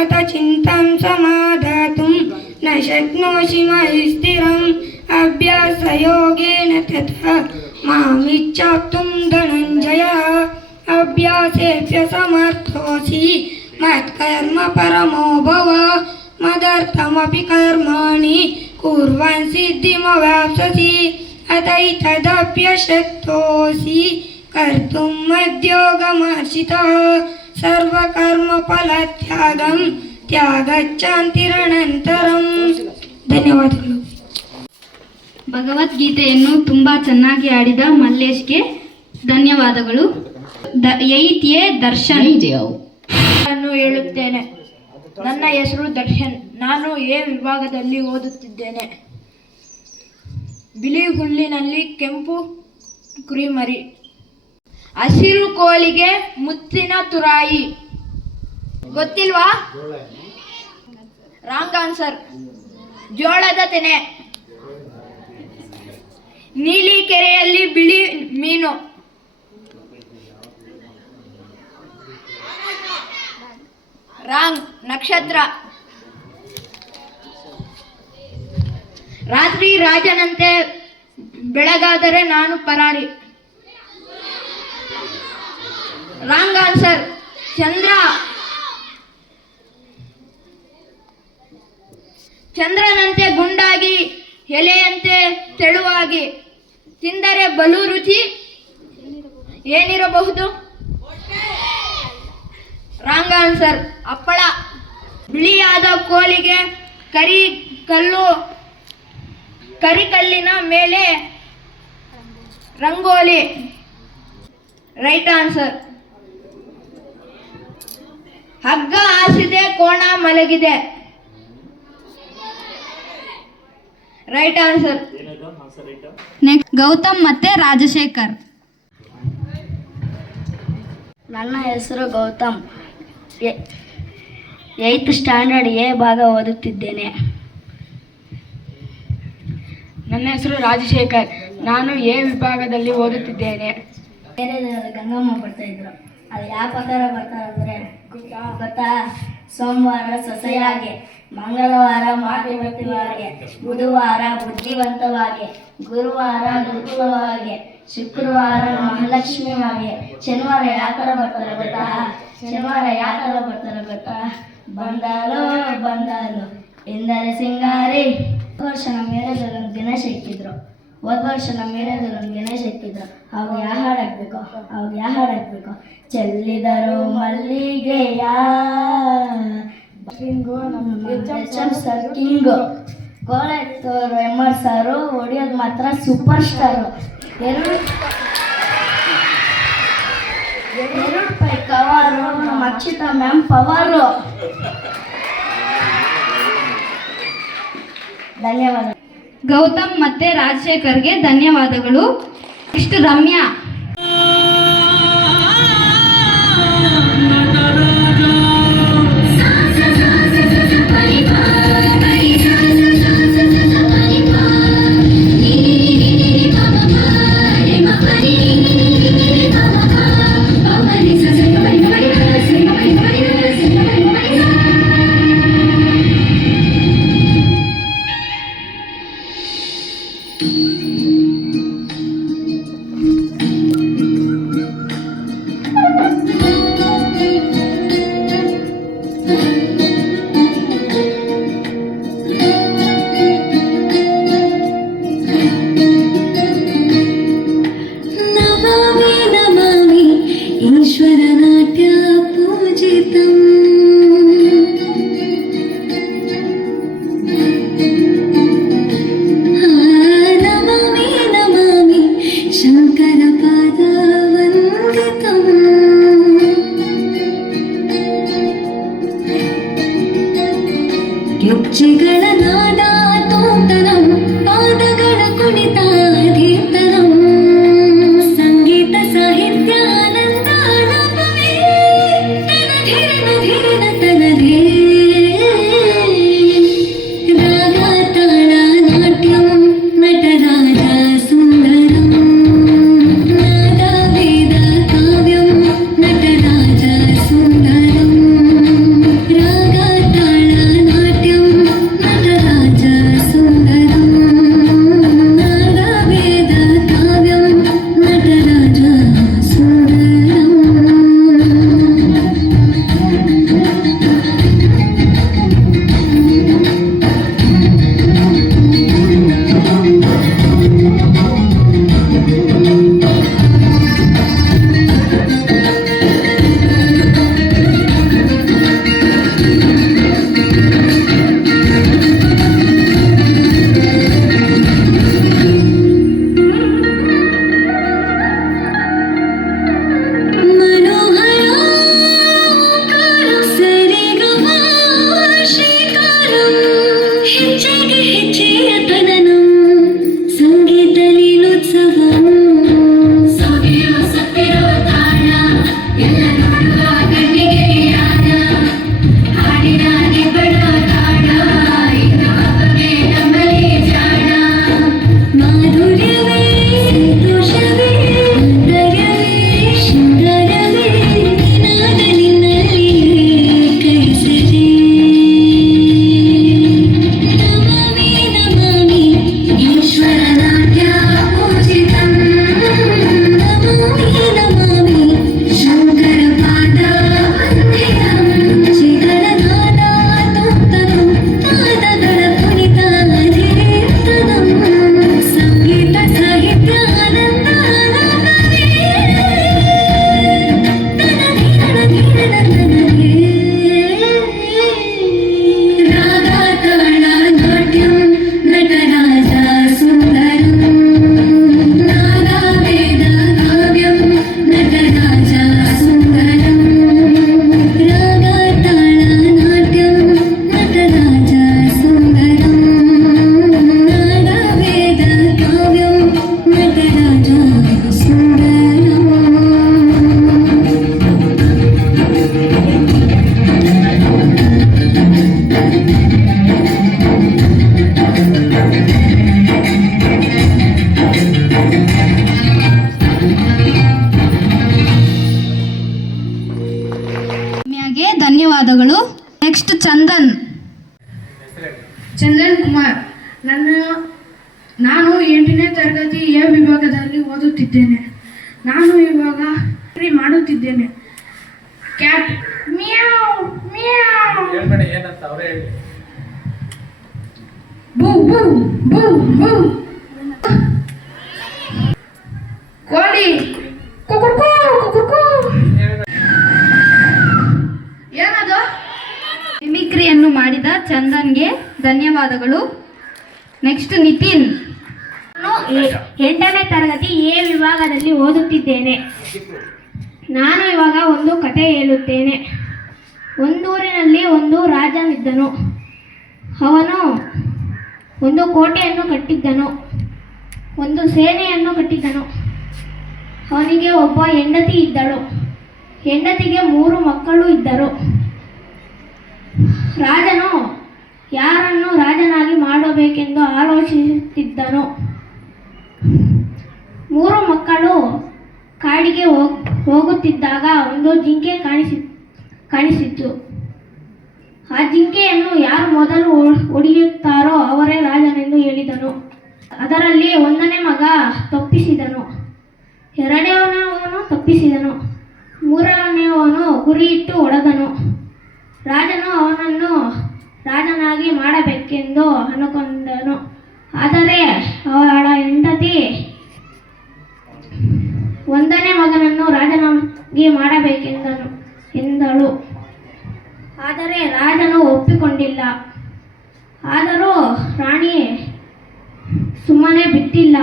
अत चिन्तां समाधातुं न शक्नोषि मयि स्थिरम् अभ्यासयोगेन तथा मामिच्छाप्तुं धनञ्जयः अभ्यासेऽप्यसमर्थोऽसि मत्कर्म परमो भव मदर्थमपि कर्माणि कुर्वन् सिद्धिमवाप्स्यसि अतैतदप्यशक्तोऽसि कर्तुं मद्योगमर्चितः सर्वकर्मफलत्यागं ತ್ಯಾಗಚ್ಚಾಂತಿರನಂತರಂ. ಧನ್ಯವಾದಗಳು. ಭಗವದ್ಗೀತೆಯನ್ನು ತುಂಬ ಚೆನ್ನಾಗಿ ಆಡಿದ ಮಲ್ಲೇಶ್ಗೆ ಧನ್ಯವಾದಗಳು. 8th ಎ ದರ್ಶನ್ ನಾನು ಹೇಳುತ್ತೇನೆ. ನನ್ನ ಹೆಸರು ದರ್ಶನ್. ನಾನು ಎ ವಿಭಾಗದಲ್ಲಿ ಓದುತ್ತಿದ್ದೇನೆ. ಬಿಳಿ ಹುಲ್ಲಿನಲ್ಲಿ ಕೆಂಪು ಕುರಿಮರಿ, ಹಸಿರು ಕೋಲಿಗೆ ಮುತ್ತಿನ ತುರಾಯಿ. ಗೊತ್ತಿಲ್ವಾ? Wrong answer. ಜೋಳದ ತೆನೆ. ನೀಲಿ ಕೆರೆಯಲ್ಲಿ ಬಿಳಿ ಮೀನು. ರಾಂಗ್. ನಕ್ಷತ್ರ. ರಾತ್ರಿ ರಾಜನಂತೆ ಬೆಳಗಾದರೆ ನಾನು ಪರಾರಿ. Wrong answer. ಚಂದ್ರ. ಚಂದ್ರನಂತೆ ಗುಂಡಾಗಿ, ಎಲೆಯಂತೆ ತೆಳುವಾಗಿ, ತಿಂದರೆ ಬಲು ರುಚಿ. ಏನಿರಬಹುದು? Wrong answer. ಹಪ್ಪಳ. ಬಿಳಿಯಾದ ಕೋಲಿಗೆ ಕರಿಕಲ್ಲಿನ ಮೇಲೆ ರಂಗೋಲಿ. Right answer. ಹಗ್ಗ ಹಾಸಿದೆ, ಕೋಣ ಮಲಗಿದೆ. Right answer. ನೆಕ್ಸ್ಟ್ ಗೌತಮ್ ಮತ್ತೆ ರಾಜಶೇಖರ್. ನನ್ನ ಹೆಸರು ಗೌತಮ್. 8th ಸ್ಟ್ಯಾಂಡರ್ಡ್ ಎ ಭಾಗ ಓದುತ್ತಿದ್ದೇನೆ. ನನ್ನ ಹೆಸರು ರಾಜಶೇಖರ್. ನಾನು ಎ ವಿಭಾಗದಲ್ಲಿ ಓದುತ್ತಿದ್ದೇನೆ. ಬೇರೆ ಗಂಗಮ್ಮ ಬರ್ತಾ ಇದ್ರು. ಅದು ಯಾವ ಪ್ರಕಾರ ಬರ್ತಾರಂದ್ರೆ ಗೊತ್ತಾ? ಸೋಮವಾರ ಸೊಸೆಯಾಗೆ, ಮಂಗಳವಾರ ಮಾತೃವತಿಯಾಗೆ, ಬುಧವಾರ ಬುದ್ಧಿವಂತವಾಗಿ, ಗುರುವಾರ ಗುರುವಾಗೆ, ಶುಕ್ರವಾರ ಮಹಾಲಕ್ಷ್ಮಿಯಾಗೆ. ಶನಿವಾರ ಯಾವ ಥರ ಬರ್ತಾರೆ ಗೊತ್ತಾ? ಬಂದಾಲೋ ಎಂದರೆ ಸಿಂಗಾರಿ. ವರ್ಷ ನಮ್ಮ ಏರಿಯಾದಲ್ಲಿ ಒಂದು ಗಣೇಶ ಇಟ್ಟಿದ್ರು. ಅವಾಗ ಯಾವ ಹಾಡಾಕ್ಬೇಕು? ಚೆಲ್ಲಿದರು ಮಲ್ಲಿಗೆಯ ಸರ್ಕಿಂಗು. ಗೋಳ ಎತ್ತೋರು MR ಸಾರು, ಹೊಡಿಯೋದು ಮಾತ್ರ ಸೂಪರ್ ಸ್ಟಾರು. 2 ರೂಪಾಯಿ ಕವರು, ನಮ್ಮ ಅಕ್ಷಿತಾ ಮ್ಯಾಮ್ ಪವರು. ಧನ್ಯವಾದ. ಗೌತಮ್ ಮತ್ತೆ ರಾಜಶೇಖರ್ಗೆ ಧನ್ಯವಾದಗಳು. ನೆಕ್ಸ್ಟ್ ರಮ್ಯಾ. ಗೆಜ್ಜೆಗಳ ನಾದ ತೋಂತರಂ ಪಾದಗಳ ಕುಣಿತ ಕೀರ್ತನಂ ಸಂಗೀತ ಸಾಹಿತ್ಯ ಆನಂದಾಳಪವೇ ತನಧೀರನ ತನಧೇ ರಾಗ ತಾಳ ನಾಟ್ಯಂ ನಟರಾಜ ಸುಂದರಂ ನಾದ ವೇದ ಕಾವ್ಯಂ ನಟರಾಜ ಸುಂದರಂ ರಾಗ ತಾಳ ನಾಟ್ಯಂ ನಟರಾಜ ಸುಂದರಂ ನಾದ ವೇದ ಕಾವ್ಯಂ ನಟರಾಜ ಸುಂದರಂ ನಿಮಗೆ ಧನ್ಯವಾದಗಳು. ನೆಕ್ಸ್ಟ್ ಚಂದನ್ ಕುಮಾರ್. ನಾನು 8ನೇ ತರಗತಿ ಎ ವಿಭಾಗದಲ್ಲಿ ಓದುತ್ತಿದ್ದೇನೆ. ನಾನು ಇವಾಗ ಮಾಡುತ್ತಿದ್ದೇನೆ. ಕ್ಯಾಟ್ ಮಿಯಾವ್ ಮಿಯಾವ್ ಬೂ ಬೂ ಬೂ ಬೂ. ಕೋಳಿ ಕುಕುಕು ಕುಕುಕು. ಏನದು? ಮಿಮಿಕ್ರಿಯನ್ನು ಮಾಡಿದ ಚಂದನ್ಗೆ ಧನ್ಯವಾದಗಳು. ನೆಕ್ಸ್ಟ್ ನಿತಿನ್. ನಾನು 8ನೇ ತರಗತಿ ಎ ವಿಭಾಗದಲ್ಲಿ ಓದುತ್ತಿದ್ದೇನೆ. ನಾನು ಇವಾಗ ಒಂದು ಕತೆ ಹೇಳುತ್ತೇನೆ. ಒಂದೂರಿನಲ್ಲಿ ಒಂದು ರಾಜನಿದ್ದನು. ಅವನು ಒಂದು ಕೋಟೆಯನ್ನು ಕಟ್ಟಿದ್ದನು, ಒಂದು ಸೇನೆಯನ್ನು ಕಟ್ಟಿದ್ದನು. ಅವನಿಗೆ ಒಬ್ಬ ಹೆಂಡತಿ ಇದ್ದಳು. ಹೆಂಡತಿಗೆ 3 ಮಕ್ಕಳು ಇದ್ದರು. ರಾಜನು ಯಾರನ್ನು ರಾಜನಾಗಿ ಮಾಡಬೇಕೆಂದು ಆಲೋಚಿಸುತ್ತಿದ್ದನು. 3 ಮಕ್ಕಳು ಕಾಡಿಗೆ ಹೋಗುತ್ತಿದ್ದಾಗ ಒಂದು ಜಿಂಕೆ ಕಾಣಿಸಿತು. ಆ ಜಿಂಕೆಯನ್ನು ಯಾರು ಮೊದಲು ಹೊಡೆಯುತ್ತಾರೋ ಅವರೇ ರಾಜನೆಂದು ಹೇಳಿದನು. ಅದರಲ್ಲಿ 1ನೇ ಮಗ ತಪ್ಪಿಸಿದನು, 2ನೇವನು ತಪ್ಪಿಸಿದನು, 3ನೇವನು ಗುರಿಯಿಟ್ಟು ಹೊಡೆದನು. ರಾಜನು ಅವನನ್ನು ರಾಜನಾಗಿ ಮಾಡಬೇಕೆಂದು ಅನುಕೊಂಡನು. ಆದರೆ ಅವಳ ಹೆಂಡತಿ 1ನೇ ಮಗನನ್ನು ರಾಜನಾಗಿ ಮಾಡಬೇಕೆಂದಳು. ಆದರೆ ರಾಜನು ಒಪ್ಪಿಕೊಂಡಿಲ್ಲ. ಆದರೂ ರಾಣಿ ಸುಮ್ಮನೆ ಬಿಟ್ಟಿಲ್ಲ.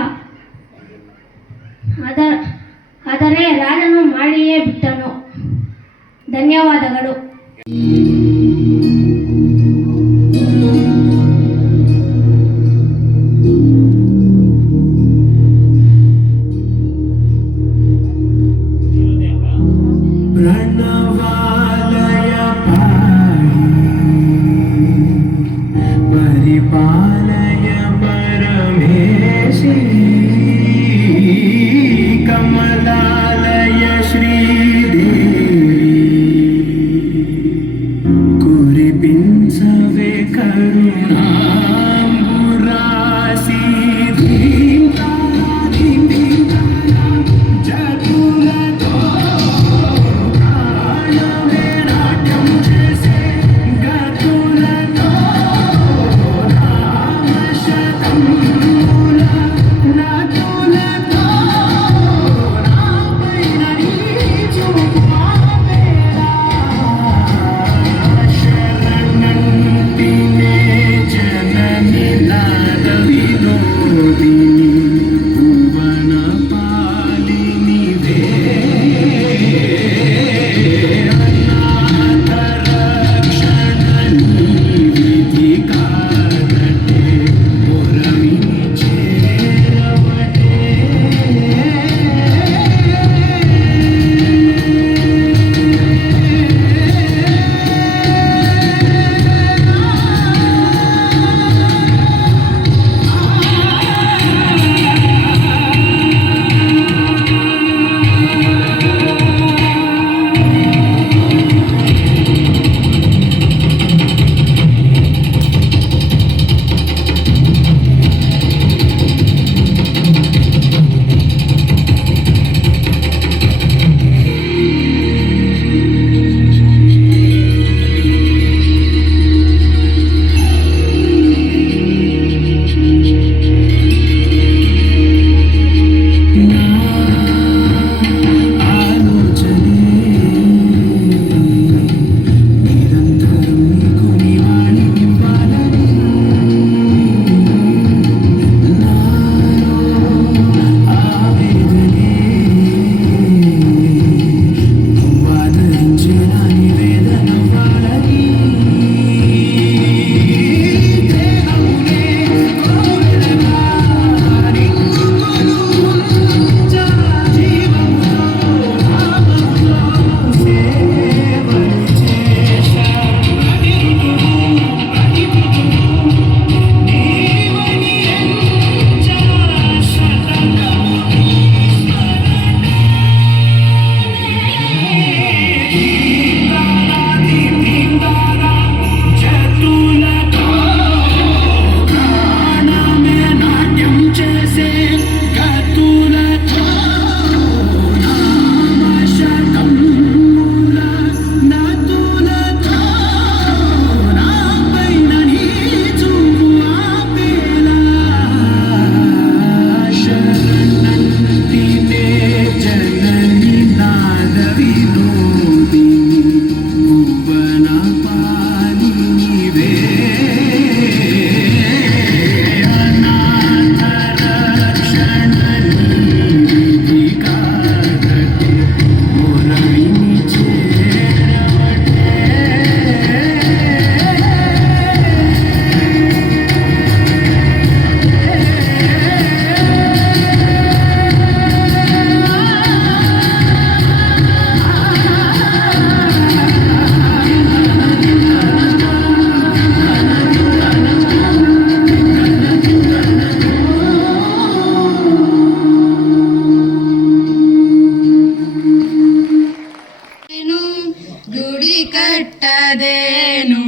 ಆದರೆ ರಾಜನು ಮಾಡಿಯೇ ಬಿಟ್ಟನು. ಧನ್ಯವಾದಗಳು. ಕಟ್ಟದೇನು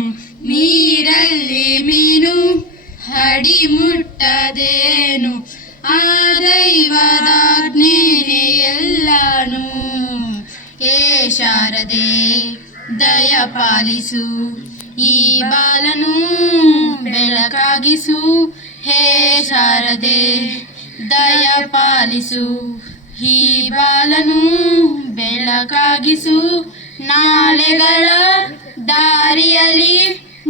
ನೀರಲ್ಲಿ ಮೀನು ಹಡಿ ಮುಟ್ಟದೇನು ಆ ದೈವದಾಜ್ಞೆನೇ ಎಲ್ಲಾನು. ಹೇ ಶಾರದೆ ದಯ ಪಾಲಿಸು ಈ ಬಾಲನು ಬೆಳಕಾಗಿಸು. ಹೇ ಶಾರದೆ ದಯ ಪಾಲಿಸು ಈ ಬಾಲನು ಬೆಳಕಾಗಿಸು. ನಾಳೆಗಳ ದಾರಿಯಲ್ಲಿ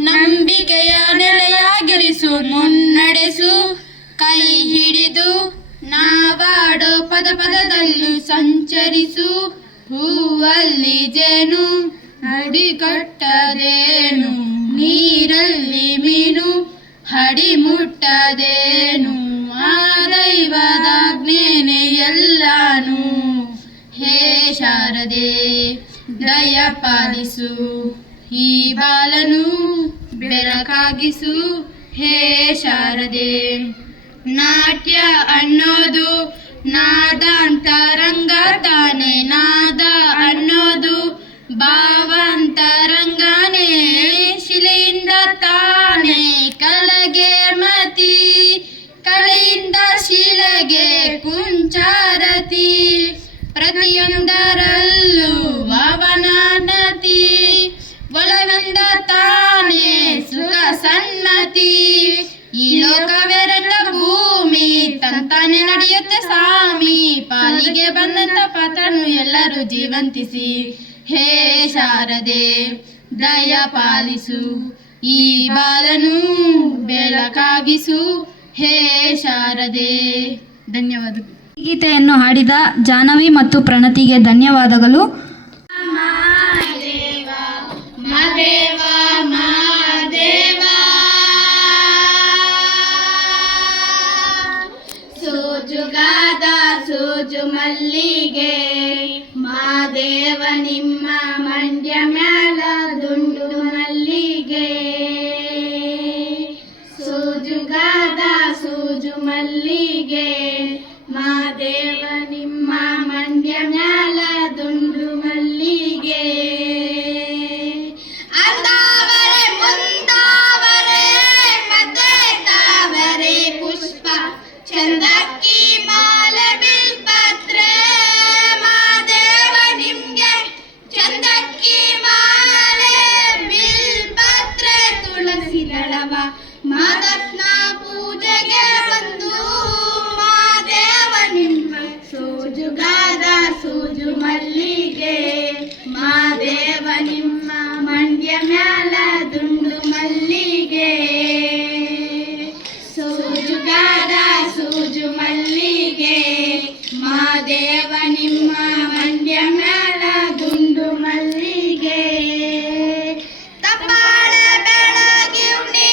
ನಂಬಿಕೆಯ ನೆಲೆಯಾಗಿರಿಸು. ಮುನ್ನಡೆಸು ಕೈ ಹಿಡಿದು ನಾವಾಡೋ ಪದ ಪದದಲ್ಲಿ ಸಂಚರಿಸು. ಹೂವಲ್ಲಿ ಜೇನು ಹಡಿ ಕಟ್ಟದೇನು ನೀರಲ್ಲಿ ಮೀನು ಹಡಿ ಮುಟ್ಟದೇನು ಆ ದೈವದಾಜ್ಞೆನೇ ಎಲ್ಲಾನು. ಹೇ ಶಾರದೆ ದಯ ಪಾಲಿಸು ಈ ಬಾಲನು ಬೆಳಕಾಗಿಸು. ಹೇ ಶಾರದೆ ನಾಟ್ಯ ಅನ್ನೋದು ನಾದಾಂತರಂಗ ತಾನೆ. ನಾದ ಅನ್ನೋದು ಭಾವಾಂತರಂಗನೇ. ಶಿಲೆಯಿಂದ ತಾನೆ ಕಲೆಗೆ ಮತಿ, ಕಲೆಯಿಂದ ಶಿಲೆಗೆ ಕುಂಚಾರತಿ. ಪ್ರತಿಯೊಂದರಲ್ಲೂ ಅವನತಿ, ಒಳವಿಂದ ತಾನೇ ಸುಖ ಸನ್ನತಿ. ಈ ಲೋಕವೆರಡ ಭೂಮಿ ತಂತಾನೆ ನಡೆಯುತ್ತೆ ಸ್ವಾಮಿ. ಪಾಲಿಗೆ ಬಂದಂತ ಪಾತ್ರನು ಎಲ್ಲರೂ ಜೀವಂತಿಸಿ. ಹೇ ಶಾರದೆ ದಯ ಪಾಲಿಸು ಈ ಬಾಲನು ಬೆಳಕಾಗಿಸು. ಹೇ ಶಾರದೆ ಧನ್ಯವಾದಗಳು. ಈ ಗೀತೆಯನ್ನು ಹಾಡಿದ ಜಾಹ್ನವಿ ಮತ್ತು ಪ್ರಣತಿಗೆ ಧನ್ಯವಾದಗಳು. ಸೋಜುಗಾದ ಸೋಜು ಮಲ್ಲಿಗೆ ಮಾದೇವ ನಿಮ್ಮ ಮಂಡ್ಯ ಮ್ಯಾಲ ದುಂಡು ಮಲ್ಲಿಗೆ. ಸೋಜುಗಾದ ಸೋಜು ಮಲ್ಲಿಗೆ ಮಾದೇವ ನಿಮ್ಮ ಮಂಡ್ಯ ಮ್ಯಾಲ ದುಂಡು ಮಲ್ಲಿಗೆ. ಅಂದಾವರೆ ಮುಂದಾವರೆ ಮತ್ತೆ ತಾವರೆ ಪುಷ್ಪ ಚಂದಕ್ಕಿ ಮಾಲೆ ಬಿಲ್ಪತ್ರೆ ಮಾದೇವ ನಿಮ್ಗೆ ಚಂದಕ್ಕಿ ಮಾಲೆ ಬಿಲ್ಪತ್ರೆ ತುಳಸಿ ದಳವ ಮಾದತ್ನ ಪೂಜೆಗೆ ಬಂದು ಮಾದೇವ ನಿಮ್ಮ ಸೋಜುಗಾದ ಸೋಜು ಮಲ್ಲಿಗೆ ಮಾದೇವ ನಿಮ್ಮ ಮಂಡ್ಯ ಮ್ಯಾಲ ದುಂಡು ಮಲ್ಲಿಗೆ. ಸೋಜುಗಾದ ಸೋಜು ಮಲ್ಲಿಗೆ ಮಾದೇವ ನಿಮ್ಮ ಮಂಡ್ಯ ಮ್ಯಾಲ ದುಂಡು ಮಲ್ಲಿಗೆ. ತಪ್ಪಾಳೆ ಬೆಳಗಿವ್ನಿ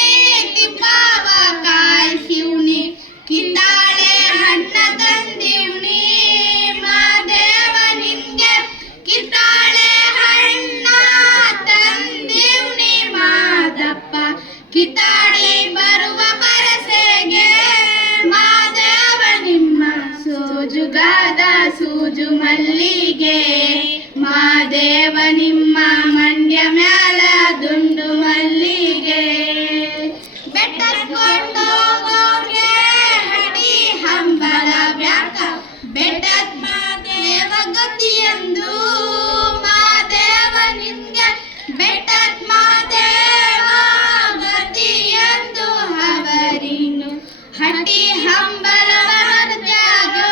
ತಿಪ್ಪಾವ ಕಾಯ್ಸಿವ್ನಿ ಕಿತ್ತಾಳೆ ಹಣ್ಣ ತಂದಿವ್ನಿ ಮಾದೇವ ನಿಮ್ಗೆ ಕಿತ್ತಾಳೆ ಹಣ್ಣ ತಂದಿವ್ನಿ ಮಾದಪ್ಪ ಕಿತ್ತಾಳೆ ಬರುವ ಪರಸೆಗೆ ಮಾದೇವ ನಿಮ್ಮ ಸೋಜುಗಾದ ಸೂಜು ಮಲ್ಲಿಗೆ ಮಾದೇವ ನಿಮ್ಮ ಮಂಡ್ಯ ಮ್ಯಾಲ ದುಂಡು ಮಲ್ಲಿಗೆ. ಬೆಟ್ಟದ್ಕೊಂಡೋಗೋರ್ಗೆ ಹಡಿ ಹಂಬಲ ಬ್ಯಾಕ ಬೆಟ್ಟದ ಮಾದೇವ ಗತಿಯಂದು ಮಾದೇವ ನಿಮ್ಗೆ ಬೆಟ್ಟದ ಮಾದೇವ ಗತಿಯಂದು ಅವರಿನ್ನು ಹಟ್ಟಿ ಹಂಬಲವ ಹರ್ದ್ಯಾಗೋ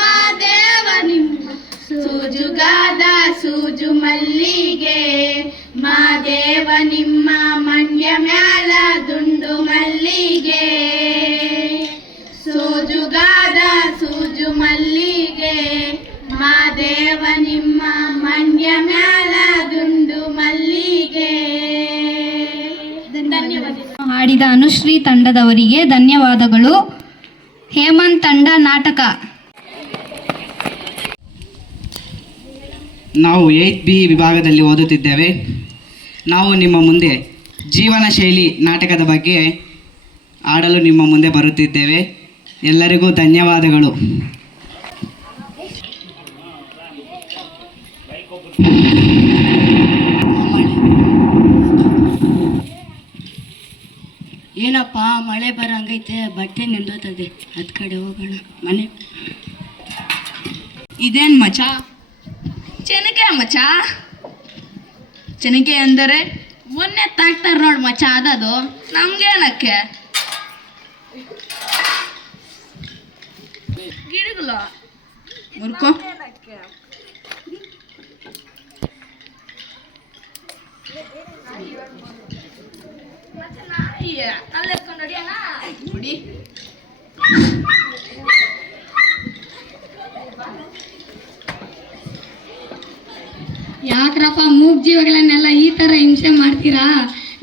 ಮಾದೇವ ನಿಮ್ಮ ಸೂಜುಗಾದ ಸೂಜು ಮಲ್ಲಿಗೆ ಮಾದೇವ ನಿಮ್ಮ ಮಂಡ್ಯ ಮ್ಯಾಲ ದುಂಡು ಮಲ್ಲಿಗೆ. ಸೋಜುಗಾದ ಸೂಜು ಮಲ್ಲಿಗೆ ಮಾದೇವ ನಿಮ್ಮ ಮಂಡ್ಯ ಮ್ಯಾಲ ದುಂಡು ಮಲ್ಲಿಗೆ. ಧನ್ಯವಾದಗಳು. ಹಾಡಿದ ಅನುಶ್ರೀ ತಂಡದವರಿಗೆ ಧನ್ಯವಾದಗಳು. ಹೇಮಂತ್ ತಂಡ ನಾಟಕ. ನಾವು 8B ವಿಭಾಗದಲ್ಲಿ ಓದುತ್ತಿದ್ದೇವೆ. ನಾವು ನಿಮ್ಮ ಮುಂದೆ ಜೀವನ ಶೈಲಿ ನಾಟಕದ ಬಗ್ಗೆ ಆಡಲು ನಿಮ್ಮ ಮುಂದೆ ಬರುತ್ತಿದ್ದೇವೆ. ಎಲ್ಲರಿಗೂ ಧನ್ಯವಾದಗಳು. ಮಳೆ ಬರಂಗೈತೆ, ಬಟ್ಟೆ ನಿಂದೋತದೆ, ಅದ್ ಕಡೆ ಹೋಗೋಣ ಮನೆ. ಇದೇನ್ ಮಚ? ಚೆನಕೆ ಮಚ. ಚೆನಕೆ ಅಂದರೆ ಮೊನ್ನೆ ತಾಕ್ತಾರ ನೋಡ್ ಮಚ್ಚ, ಅದದು ನಮ್ಗೇನಕ್ಕೆ? ಗಿಡಗಳ ಮುರ್ಕೋ. ಯಾಕ್ರಪ್ಪ ಮೂಗ್ ಜೀವಗಳನ್ನೆಲ್ಲ ಈ ತರ ಹಿಂಸೆ ಮಾಡ್ತೀರಾ?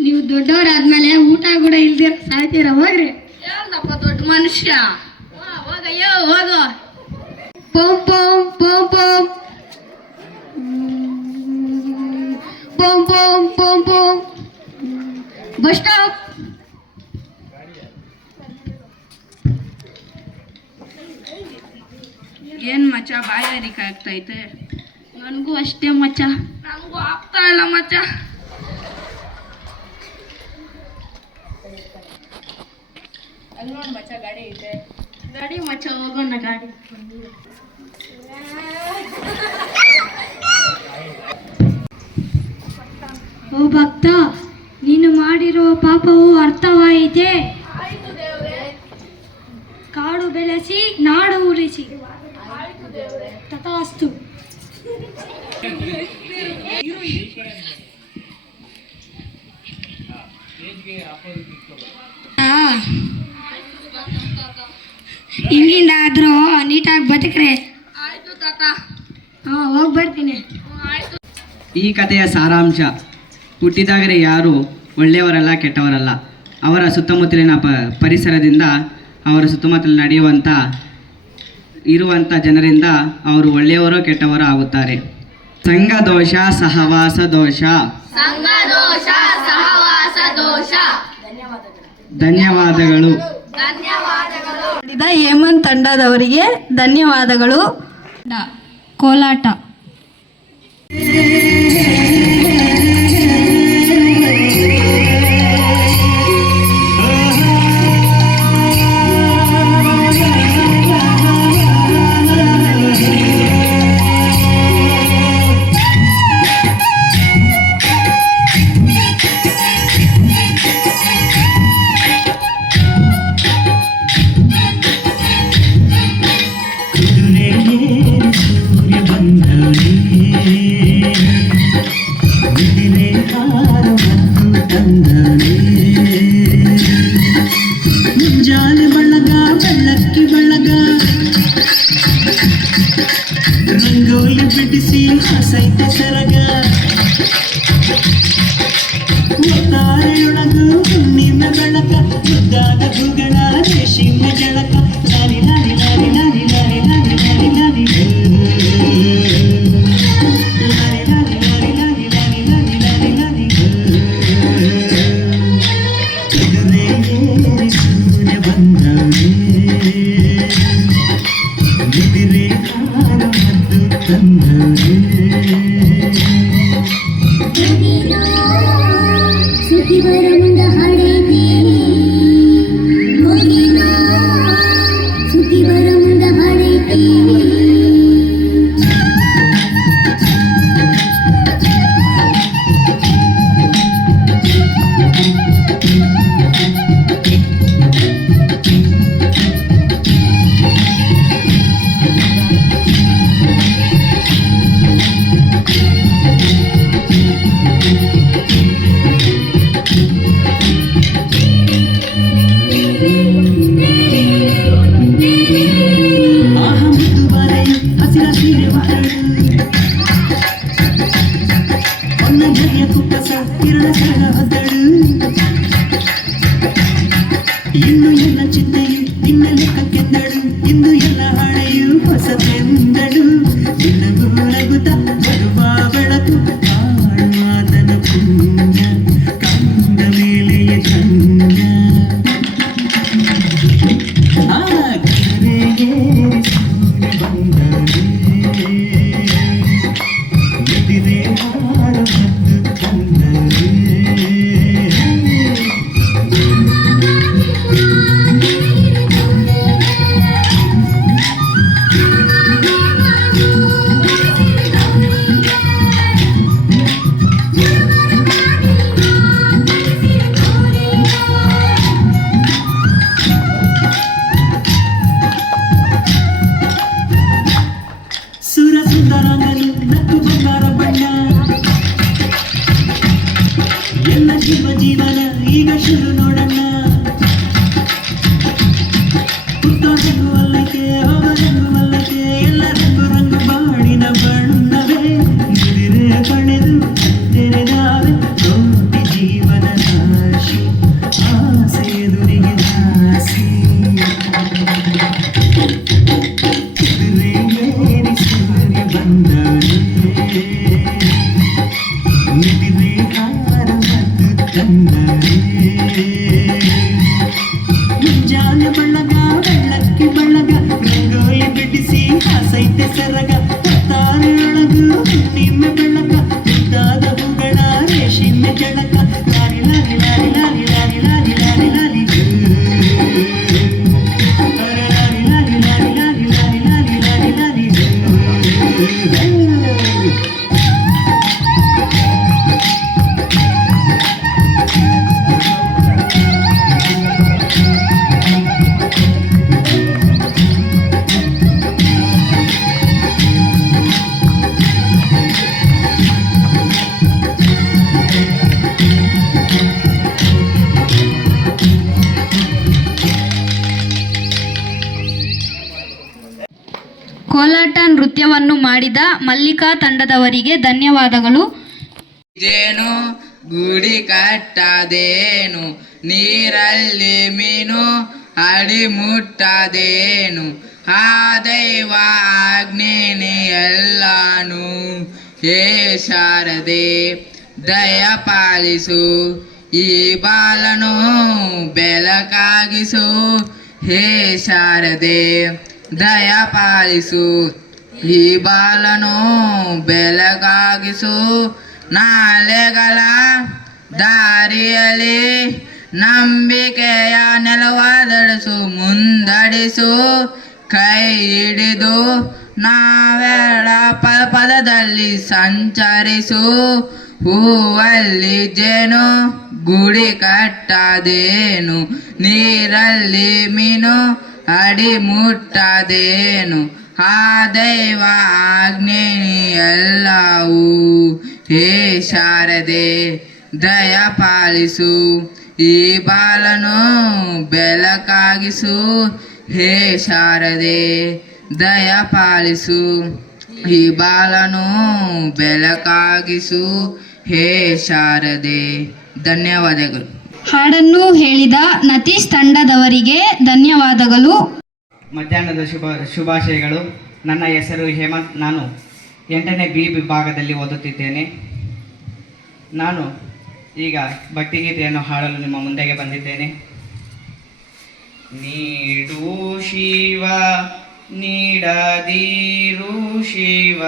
ನೀವು ದೊಡ್ಡವರಾದ್ಮೇಲೆ ಊಟ ಕೂಡ ಇಲ್ದಿರ ಸಾಯ್ತೀರಾ, ಹೋಗ್ರಿ. ಯಾವ್ದಪ್ಪ ದೊಡ್ಡ ಮನುಷ್ಯ? ಹೋಗಯ್ಯೋ ಹೋಗೋ. ಪೋಂ ಪೋಂ ಪೋಂ ಪೋಂ ಪೋಂ ಪೋಂ ಪೋಂ ಪೋಂ. Bus stop. ಏನ್ ಮಚ ಬಾಯಾರಿಕೆ ಆಗ್ತೈತೆ? ನನಗೂ ಅಷ್ಟೇ ಮಚ್ಚ. ನಮಗೂ ಆಗ್ತಾ ಇಲ್ಲ ಮಚ್ಚ. ಅಲ್ಲಿ ನೋಡಿ ಮಚ್ಚ, ಗಾಡಿ ಇದೆ. ಗಾಡಿ ಮಚ್ಚ, ಹೋಗೋಣ ಗಾಡಿ. ಓ ಭಕ್ತ, ನೀನು ಮಾಡಿರುವ ಪಾಪವು ಅರ್ಥವಾಯಿತೆ. ಕಾಡು ಬೆಳೆಸಿ ನಾಡು ಉಳಿಸಿ. ತಥಾಸ್ತು. ಹಿಂಗಿಂದಾದ್ರೂ ನೀಟಾಗಿ ಬದುಕ್ರೆ. ಆಯ್ತು ತಾತ. ಹೋಗ್ಬರ್ತೀನಿ. ಈ ಕಥೆಯ ಸಾರಾಂಶ: ಹುಟ್ಟಿದಾಗಲೇ ಯಾರು ಒಳ್ಳೆಯವರಲ್ಲ, ಕೆಟ್ಟವರಲ್ಲ. ಅವರ ಸುತ್ತಮುತ್ತಲಿನ ಪರಿಸರದಿಂದ, ಅವರ ಸುತ್ತಮುತ್ತಲು ನಡೆಯುವಂಥ ಇರುವಂಥ ಜನರಿಂದ ಅವರು ಒಳ್ಳೆಯವರೋ ಕೆಟ್ಟವರೋ ಆಗುತ್ತಾರೆ. ಸಂಘ ದೋಷ, ಸಹವಾಸ ದೋಷ. ಧನ್ಯವಾದಗಳು. ಹೇಮಂತ್ ತಂಡದವರಿಗೆ ಧನ್ಯವಾದಗಳು. ಕೋಲಾಟ. ಮುಂಜಾನೆ ಬಳಗ, ಬೆಳ್ಳಕ್ಕಿ ಬಳಗ, ರಂಗೋಲಿ ಬಿಡಿಸಿ ಹಸೈತೆ ಸರಗ. ಒತ್ತಾರೆಯೊಳಗು ಹುಣ್ಣಿಮೆ ಬೆಳಕ, ಮುದ್ದಾದ ಹೂಗಳ ರೇಷ್ಮೆ ಜಳಕ. ಲಾಲಿ ಲಾಲಿ ಲಾಲಿ ಲಾಲಿ ಲಾಲಿ ಲಾಲಿ ಲಾಲಿ ಲಾಲಿ ಲಾಲಿ ಲಾಲಿ ಲಾಲಿ ಲಾಲಿ ಲಾಲಿ ಲಾಲಿ ಲಾಲಿ ಕುದುರೆ ಸೂರ್ಯ ಬಂದವನೇ, ಬಿದಿರೆ ಹಾರ ಮದ್ದು ತಂದವನೇ. ಸುದ್ದಿ ಬರ ಮುಂದ ಹಾಡೈತಿ, ಸುದ್ದಿ ಬರ ಮುಂದ ಹಾಡೈತಿ. ಇನ್ನು ಎಲ್ಲ ಚಿಂತೆಯು ನಿನ್ನ ಲೆಕ್ಕಕ್ಕೆಂದಳು, ಇಂದು ಎಲ್ಲ ಹಾಳೆಯು ಹೊಸತೆಂದಳು. ದಿನವೂ ನಗುತ್ತ ಬರುವ ಬೆಳಕು, ಆಳುವಾದನ ಪುಣ್ಯ, ಕಂದ ಮೇಲೆಯ ಧನ್ಯ. ಕರೆಗೆ ಸೂರ್ಯ ಬಂದವನೇ, ಎದಿರೆ ಹಾರ ಮದ್ದು ತಂದವೇ. ಎಲ್ಲ ಜೀವನ ಈಗ ಶುರು ನೋಡಣ್ಣ. ಹುಟ್ಟೋದನ್ನು ಅಲ್ಲಕ್ಕೆ ಹೋಗೋದನ್ನು ಅಲ್ಲಕ್ಕೆ ಎಲ್ಲ ರಂಗು ಬಾಳಿನ ಬಣ್ಣವೇ ನಿದಿರೆ ಪಡೆದು ತೆರೆದಾವೆ ಕೋಟಿ ಜೀವನ ರಾಶಿ ಆಸೆ ಎದುರಿಗೆ ಆಸೆ ಎದುರೇರಿ ಸೂರ್ಯ ಬಂದವೇ ನಿದಿರೆ ಹಾರ ಮತ್ತು ತಂದವೇ ಮುಂಜಾನೆ ಬಳ್ಳಗ ಬೆಳ್ಳಕ್ಕಿ ಬಳ್ಳಗ ರಂಗೋಲಿ ಬಿಡಿಸಿ ಹಾಸೈತೆ ಸರಗ ಹೊತ್ತಾರೆ ಒಳಗು ಹುಣ್ಣಿಮೆ ಬೆಳಕ ಮುದ್ದಾದ ಹೂಗಳ ರೇಷ್ಮೆ ಜಳಕ lorry lorry lorry lorry lorry lorry lorry lorry lorry lorry lorry lorry lorry lorry lorry lorry ಕೋಲಾಟ ನೃತ್ಯವನ್ನು ಮಾಡಿದ ಮಲ್ಲಿಕಾ ತಂಡದವರಿಗೆ ಧನ್ಯವಾದಗಳು. ಇದೇನು ಗುಡಿ ಕಟ್ಟದೇನು, ನೀರಲ್ಲಿ ಮೀನು ಅಡಿ ಮುಟ್ಟದೇನು, ಆ ದೈವ ಆಜ್ಞೆನೆ ಎಲ್ಲಾನು. ಹೇ ಶಾರದೆ ದಯ ಪಾಲಿಸು, ಈ ಬಾಲನು ಬೆಳಕಾಗಿಸು. ಹೇ ಶಾರದೆ ದಯ ಪಾಲಿಸು, ಈ ಬಾಲನು ಬೆಳಗಾಗಿಸು. ನಾಳೆಗಳ ದಾರಿಯಲ್ಲಿ ನಂಬಿಕೆಯ ನೆಲವಾದಡಿಸು, ಮುಂದಡಿಸು ಕೈ ಹಿಡಿದು ನಾವೆಳ ಪದದಲ್ಲಿ ಸಂಚರಿಸು. ಹೂವಲ್ಲಿ ಜೇನು ಗುಡಿ ಕಟ್ಟದೇನು, ನೀರಲ್ಲಿ ಮೀನು ಅಡಿ ಮುಟ್ಟದೇನು, ಆ ದೈವ ಆಜ್ಞೆ ಎಲ್ಲವೂ. ಹೇ ಶಾರದೆ ದಯ ಪಾಲಿಸು, ಈ ಬಾಲನು ಬೆಳಕಾಗಿಸು. ಹೇ ಶಾರದೆ ದಯ ಪಾಲಿಸು, ಈ ಬಾಲನು ಬೆಳಕಾಗಿಸು. ಹೇ ಶಾರದೆ. ಧನ್ಯವಾದಗಳು. ಹಾಡನ್ನು ಹೇಳಿದ ನತೀಶ್ ತಂಡದವರಿಗೆ ಧನ್ಯವಾದಗಳು. ಮಧ್ಯಾಹ್ನದ ಶುಭಾಶಯಗಳು. ನನ್ನ ಹೆಸರು ಹೇಮಂತ್. ನಾನು 8ನೇ B ವಿಭಾಗದಲ್ಲಿ ಓದುತ್ತಿದ್ದೇನೆ. ನಾನು ಈಗ ಭಕ್ತಿಗೀತೆಯನ್ನು ಹಾಡಲು ನಿಮ್ಮ ಮುಂದೆಗೆ ಬಂದಿದ್ದೇನೆ. ನೀಡು ಶಿವ ನೀಡದಿರು ಶಿವ,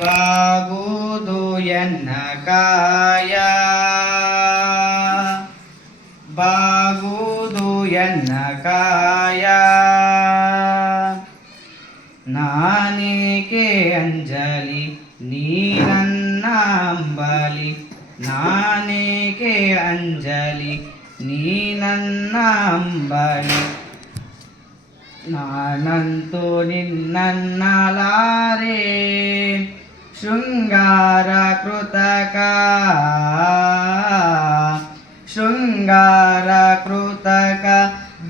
ಬಾಗುದು ಎನ್ನ ಕಾಯ, ಬಾಗುದು ಎನ್ನ ಕಾಯ. ನಾನೇಕೆ ಅಂಜಲಿ ನೀ ನನ್ನ ಅಂಬಲಿ, ನಾನೇಕೆ ಅಂಜಲಿ ನೀ ನನ್ನ ಅಂಬಲಿ. ನಾನಂತೂ ನಿನ್ನನ್ನಲಾರೆ ಶೃಂಗಾರ ಕೃತಕ, ಶೃಂಗಾರ ಕೃತಕ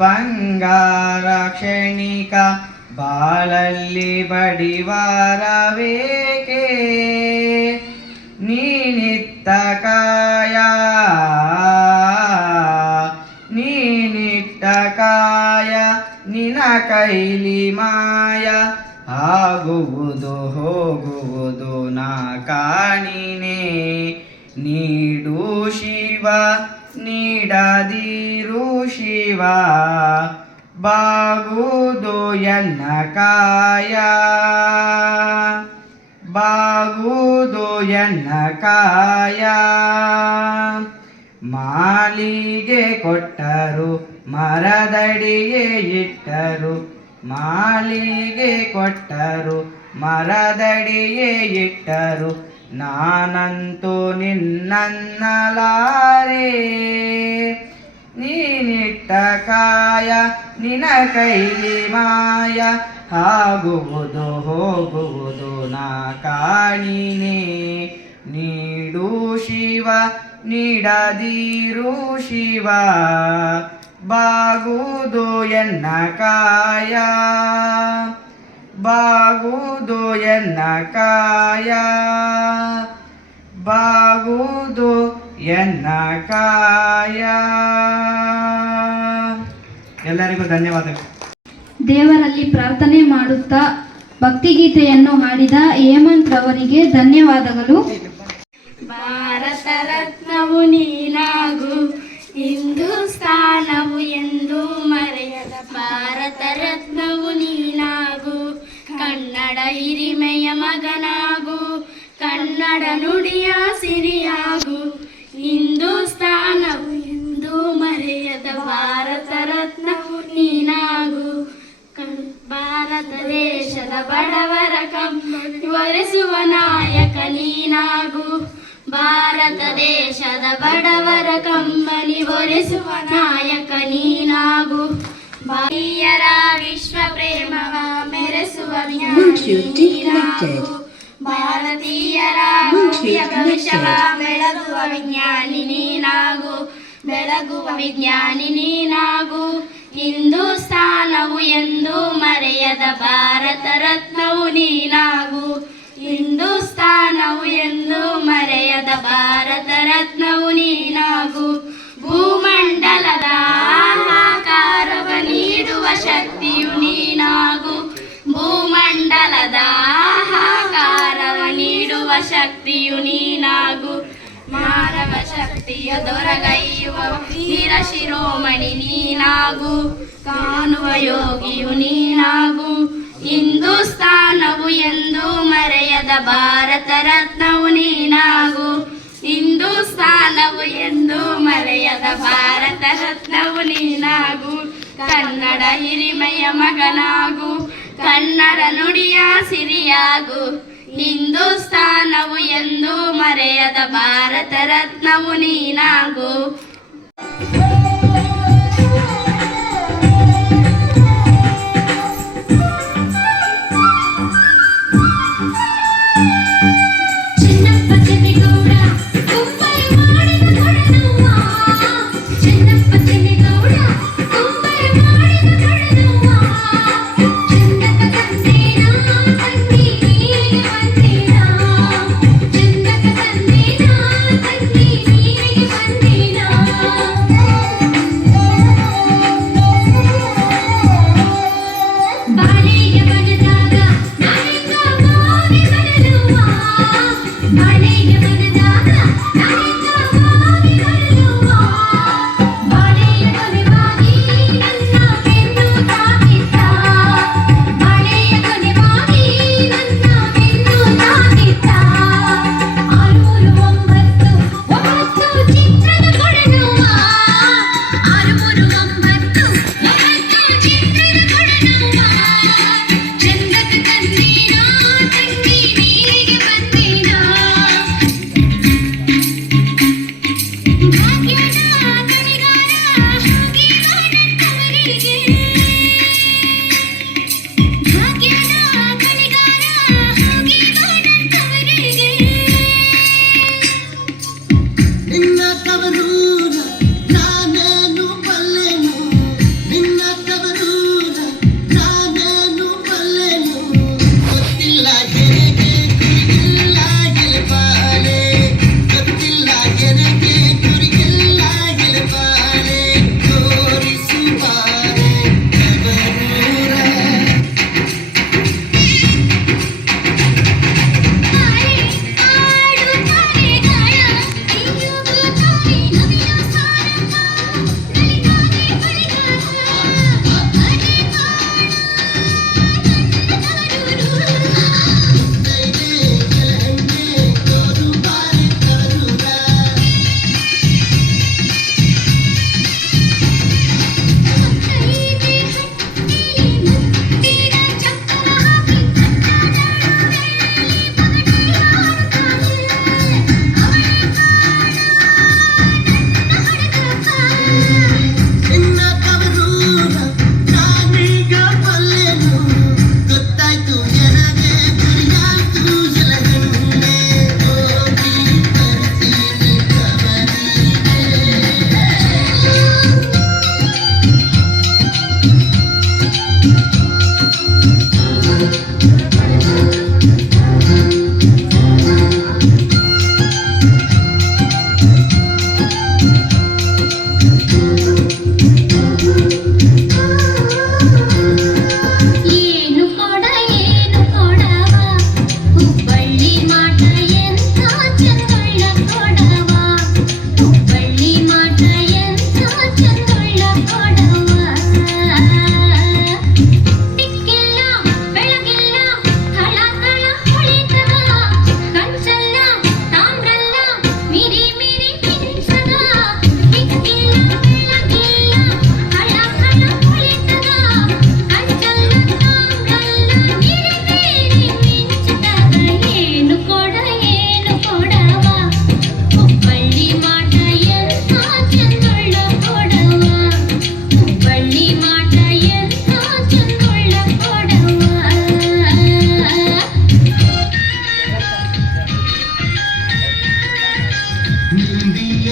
ಬಂಗಾರ ಕ್ಷಣಿಕ. ಬಾಳಲ್ಲಿ ಬಡಿವಾರವೇಕೆ ನೀನಿತ್ತ ಕಾಯ, ನೀನಿಟ್ಟ ಕಾಯ ನಿನ ಕೈಲಿ ಮಾಯ. ಆಗುವುದು ಹೋಗುವುದು ನಾ ಕಾಣಿನೇ, ನೀಡು ಶಿವ ನೀಡದಿರು ಶಿವ, ಬಾಗುವುದು ಎನ್ನ ಕಾಯ, ಬಾಗುವುದು ಎನ್ನ ಕಾಯ. ಮಾಲಿಗೆ ಕೊಟ್ಟರು ಮರದಡಿಗೆ ಇಟ್ಟರು, ಮಾಲಿಗೆ ಕೊಟ್ಟರು ಮರದಡಿಗೆ ಇಟ್ಟರು. ನಾನಂತೂ ನಿನ್ನನ್ನಲಾರೆ ನೀನಿಟ್ಟ ಕಾಯ ನಿನ ಕೈಲಿ ಮಾಯ. ಆಗುವುದು ಹೋಗುವುದು ನಾ ಕಾಣಿನೇ, ನೀಡು ಶಿವ ನೀಡದಿರು ಶಿವ ಬಾಗುದು ಎನ್ನ ಕಾಯ ಬಾಗುದು ಎನ್ನ ಕಾಯ ಬಾಗುದು ಎನ್ನ ಕಾಯ. ಎಲ್ಲರಿಗೂ ಧನ್ಯವಾದಗಳು. ದೇವರಲ್ಲಿ ಪ್ರಾರ್ಥನೆ ಮಾಡುತ್ತಾ ಭಕ್ತಿಗೀತೆಯನ್ನು ಹಾಡಿದ ಹೇಮಂತ್ ರವರಿಗೆ ಧನ್ಯವಾದಗಳು. ಭಾರತ ರತ್ನವು ನೀನಾಗು, ಹಿಂದೂಸ್ತಾನವು ಎಂದು ಮರೆಯದ ಭಾರತ ರತ್ನವು ನೀನಾಗು, ಕನ್ನಡ ಹಿರಿಮೆಯ ಮಗನಾಗು, ಕನ್ನಡ ನುಡಿಯ ಸಿರಿಯಾಗು, ಹಿಂದೂಸ್ತಾನವು ಎಂದು ಮರೆಯದ ಭಾರತ ರತ್ನವು ನೀನಾಗು, ಭಾರತ ದೇಶದ ಬಡವರ ಕಂಬನಿ ಒರೆಸುವ ನಾಯಕ ನೀನಾಗು, ಭಾರತ ದೇಶದ ಬಡವರ ಕಂಬನಿ ಒರೆಸುವ ನಾಯಕ ನೀನಾಗು, ಭಾರತೀಯರ ವಿಶ್ವ ಪ್ರೇಮವ ಮೆರೆಸುವ ನೀನಾಗು, ಭಾರತೀಯರ ಭವಿಷ್ಯವ ಬೆಳಗುವ ವಿಜ್ಞಾನಿ ನೀನಾಗು, ಬೆಳಗುವ ವಿಜ್ಞಾನಿ ನೀನಾಗು, ಹಿಂದೂಸ್ತಾನವು ಎಂದು ಮರೆಯದ ಭಾರತ ರತ್ನವು ನೀನಾಗು, ಹಿಂದೂಸ್ತಾನವು ಎಂದು ಮರೆಯದ ಭಾರತ ರತ್ನವು ನೀನಾಗು, ಭೂಮಂಡಲದ ಆಹಾಕಾರವ ನೀಡುವ ಶಕ್ತಿಯು ನೀನಾಗು, ಭೂಮಂಡಲದ ಆಹಾಕಾರವ ನೀಡುವ ಶಕ್ತಿಯು ನೀನಾಗು, ಮಾನವ ಶಕ್ತಿಯ ದೊರಗೈಯುವ ವೀರ ಶಿರೋಮಣಿ ನೀನಾಗು, ಕಾಣುವ ಯೋಗಿಯು ನೀನಾಗು, ಹಿಂದೂಸ್ತಾನವು ಎಂದು ಮರೆಯದ ಭಾರತ ರತ್ನವು ನೀನಾಗು, ಹಿಂದೂಸ್ತಾನವು ಎಂದು ಮರೆಯದ ಭಾರತ ರತ್ನವು ನೀನಾಗು, ಕನ್ನಡ ಹಿರಿಮೆಯ ಮಗನಾಗು, ಕನ್ನಡ ನುಡಿಯ ಸಿರಿಯಾಗು, ಹಿಂದೂಸ್ತಾನವು ಎಂದು ಮರೆಯದ ಭಾರತ ರತ್ನವು ನೀನಾಗು. ಚಂದಕ ತಂದೇನಾ ತಂದಿ ನೀರಿಗೆ ಬಂದೇನಾ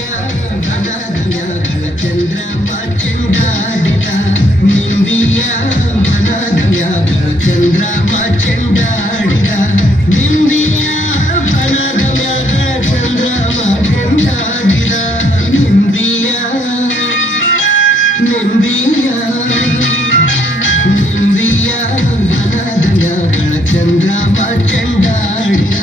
ಬನದ ಮ್ಯಾಗಳ ಚಂದ್ರಮ ಚೆಂಡಾಡಿದ ನಿಂಬಿಯ ಬನದ ಮ್ಯಾಗಳ ಚಂದ್ರಮ ಚೆಂಡಾಡಿದ ನಿಂಬಿಯ ಬನದ ಮ್ಯಾಗಳ ಚಂದ್ರಮ ಚೆಂಡಾಡಿದ ನಿಂಬಿಯ ನಿಂಬಿಯ ನಿಂಬಿಯ ಬನದ ಮ್ಯಾಗಳ ಚಂದ್ರಮ ಚೆಂಡಾಡಿದ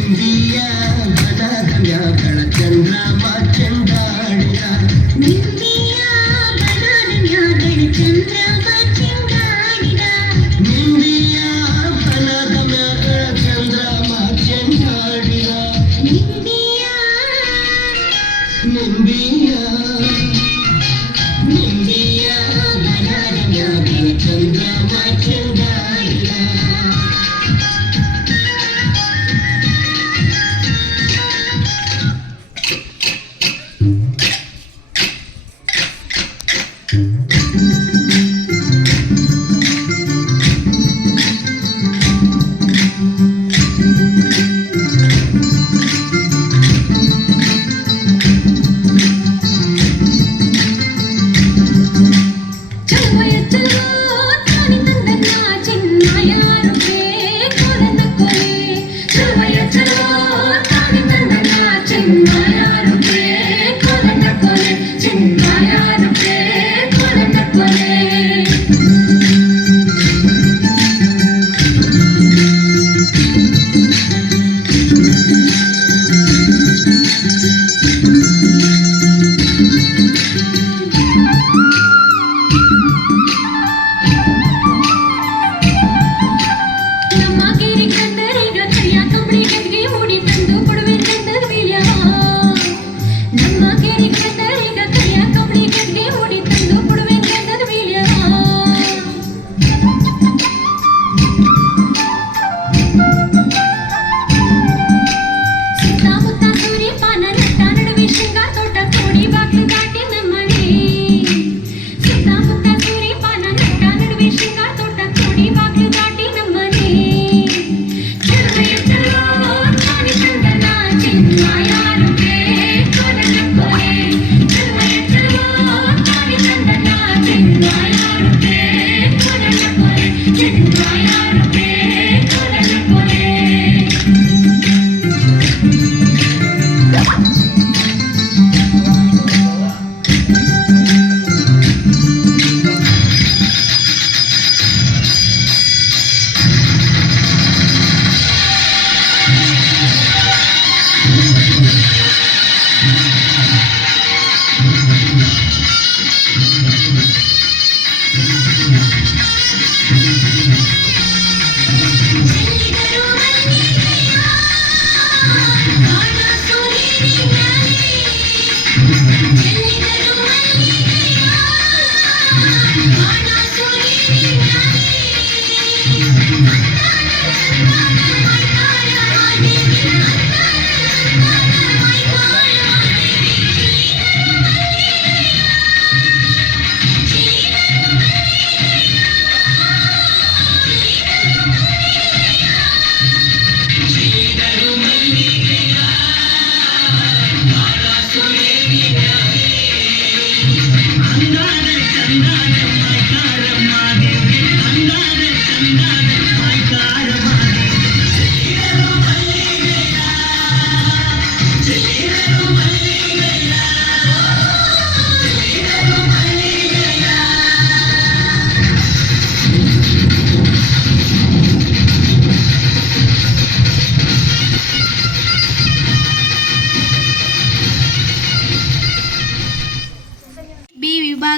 ನಿಂಬಿಯ ಬನದ ಮ್ಯಾಗಳ ಚಂದ್ರಮ ಚೆಂಡಾಡಿದ ನಿಂಬಿಯ ಬನದ ಮ್ಯಾಗಳ ಚಂದ್ರಮ ಚೆಂಡಾಡಿದ ನಿಂಬಿಯ ಬನದ ಮ್ಯಾಗಳ ಚಂದ್ರಮ ಚೆಂಡಾಡಿದ ನಿಂಬಿಯ ನಿಂಬಿಯ ನಿಂಬಿಯ ಬನದ ಮ್ಯಾಗಳ ಚಂದ್ರಮ ಚೆಂಡಾಡಿದ ಚಲುವಯ ಚಲೋ ತಾನಿ ತಂದನ್ನ ಚಿನ್ನಯ ರೂಪೇ ಕೋಲನ ಕೊಲೆ ಚಲುವಯ ಚಲೋ ತಾನಿ ತಂದನ್ನ ಚಿನ್ನಯ ರೂಪೇ ಕೋಲನ ಕೊಲೆ ಚಿನ್ನಯ ರೂಪೇ ಕೋಲನ ಕೊಲೆ ನಮ್ಮ ಗಿರಿ ಕಂದರಿಗ ಕೈಯ ಕಂಬಳಿ ಗಂಗೆ ಮೂಡಿ ತಂದು ಕೊಡುವೆ ಚಂದದ ವೀಳ್ಯ ನಮ್ಮ ಗಿರಿ ಕಂದರಿಗ ಕೈಯ ಕಂಬಳಿ ಗಂಗೆ ಮೂಡಿ ತಂದು ಕೊಡುವೆ ಚಂದದ ವೀಳ್ಯ ಸುತ್ತಮುತ್ತ ಸೂರ್ಯಪಾನ ನಟ್ಟ ನಡುವೆ ಶೃಂಗಾರ ತೋಟ ಕೋಡಿ ಬಾಗ್ಲು ದಾಟಿ ನಮ್ಮನೆ ಸುತ್ತಮುತ್ತ ಸೂರ್ಯಪಾನ ನಟ್ಟ ನಡುವೆ ಶೃಂಗಾರ ತೋಟ ಕೋಡಿ ಬಾಗ್ಲು ದಾಟಿ ನಮ್ಮನೆ ಚಲುವಯ ಚಲೋ ತಾನಿ ತಂದನ ಚಿನ್ನಯ ರೂಪೇ ಕೋಲನ ಕೊಲೆ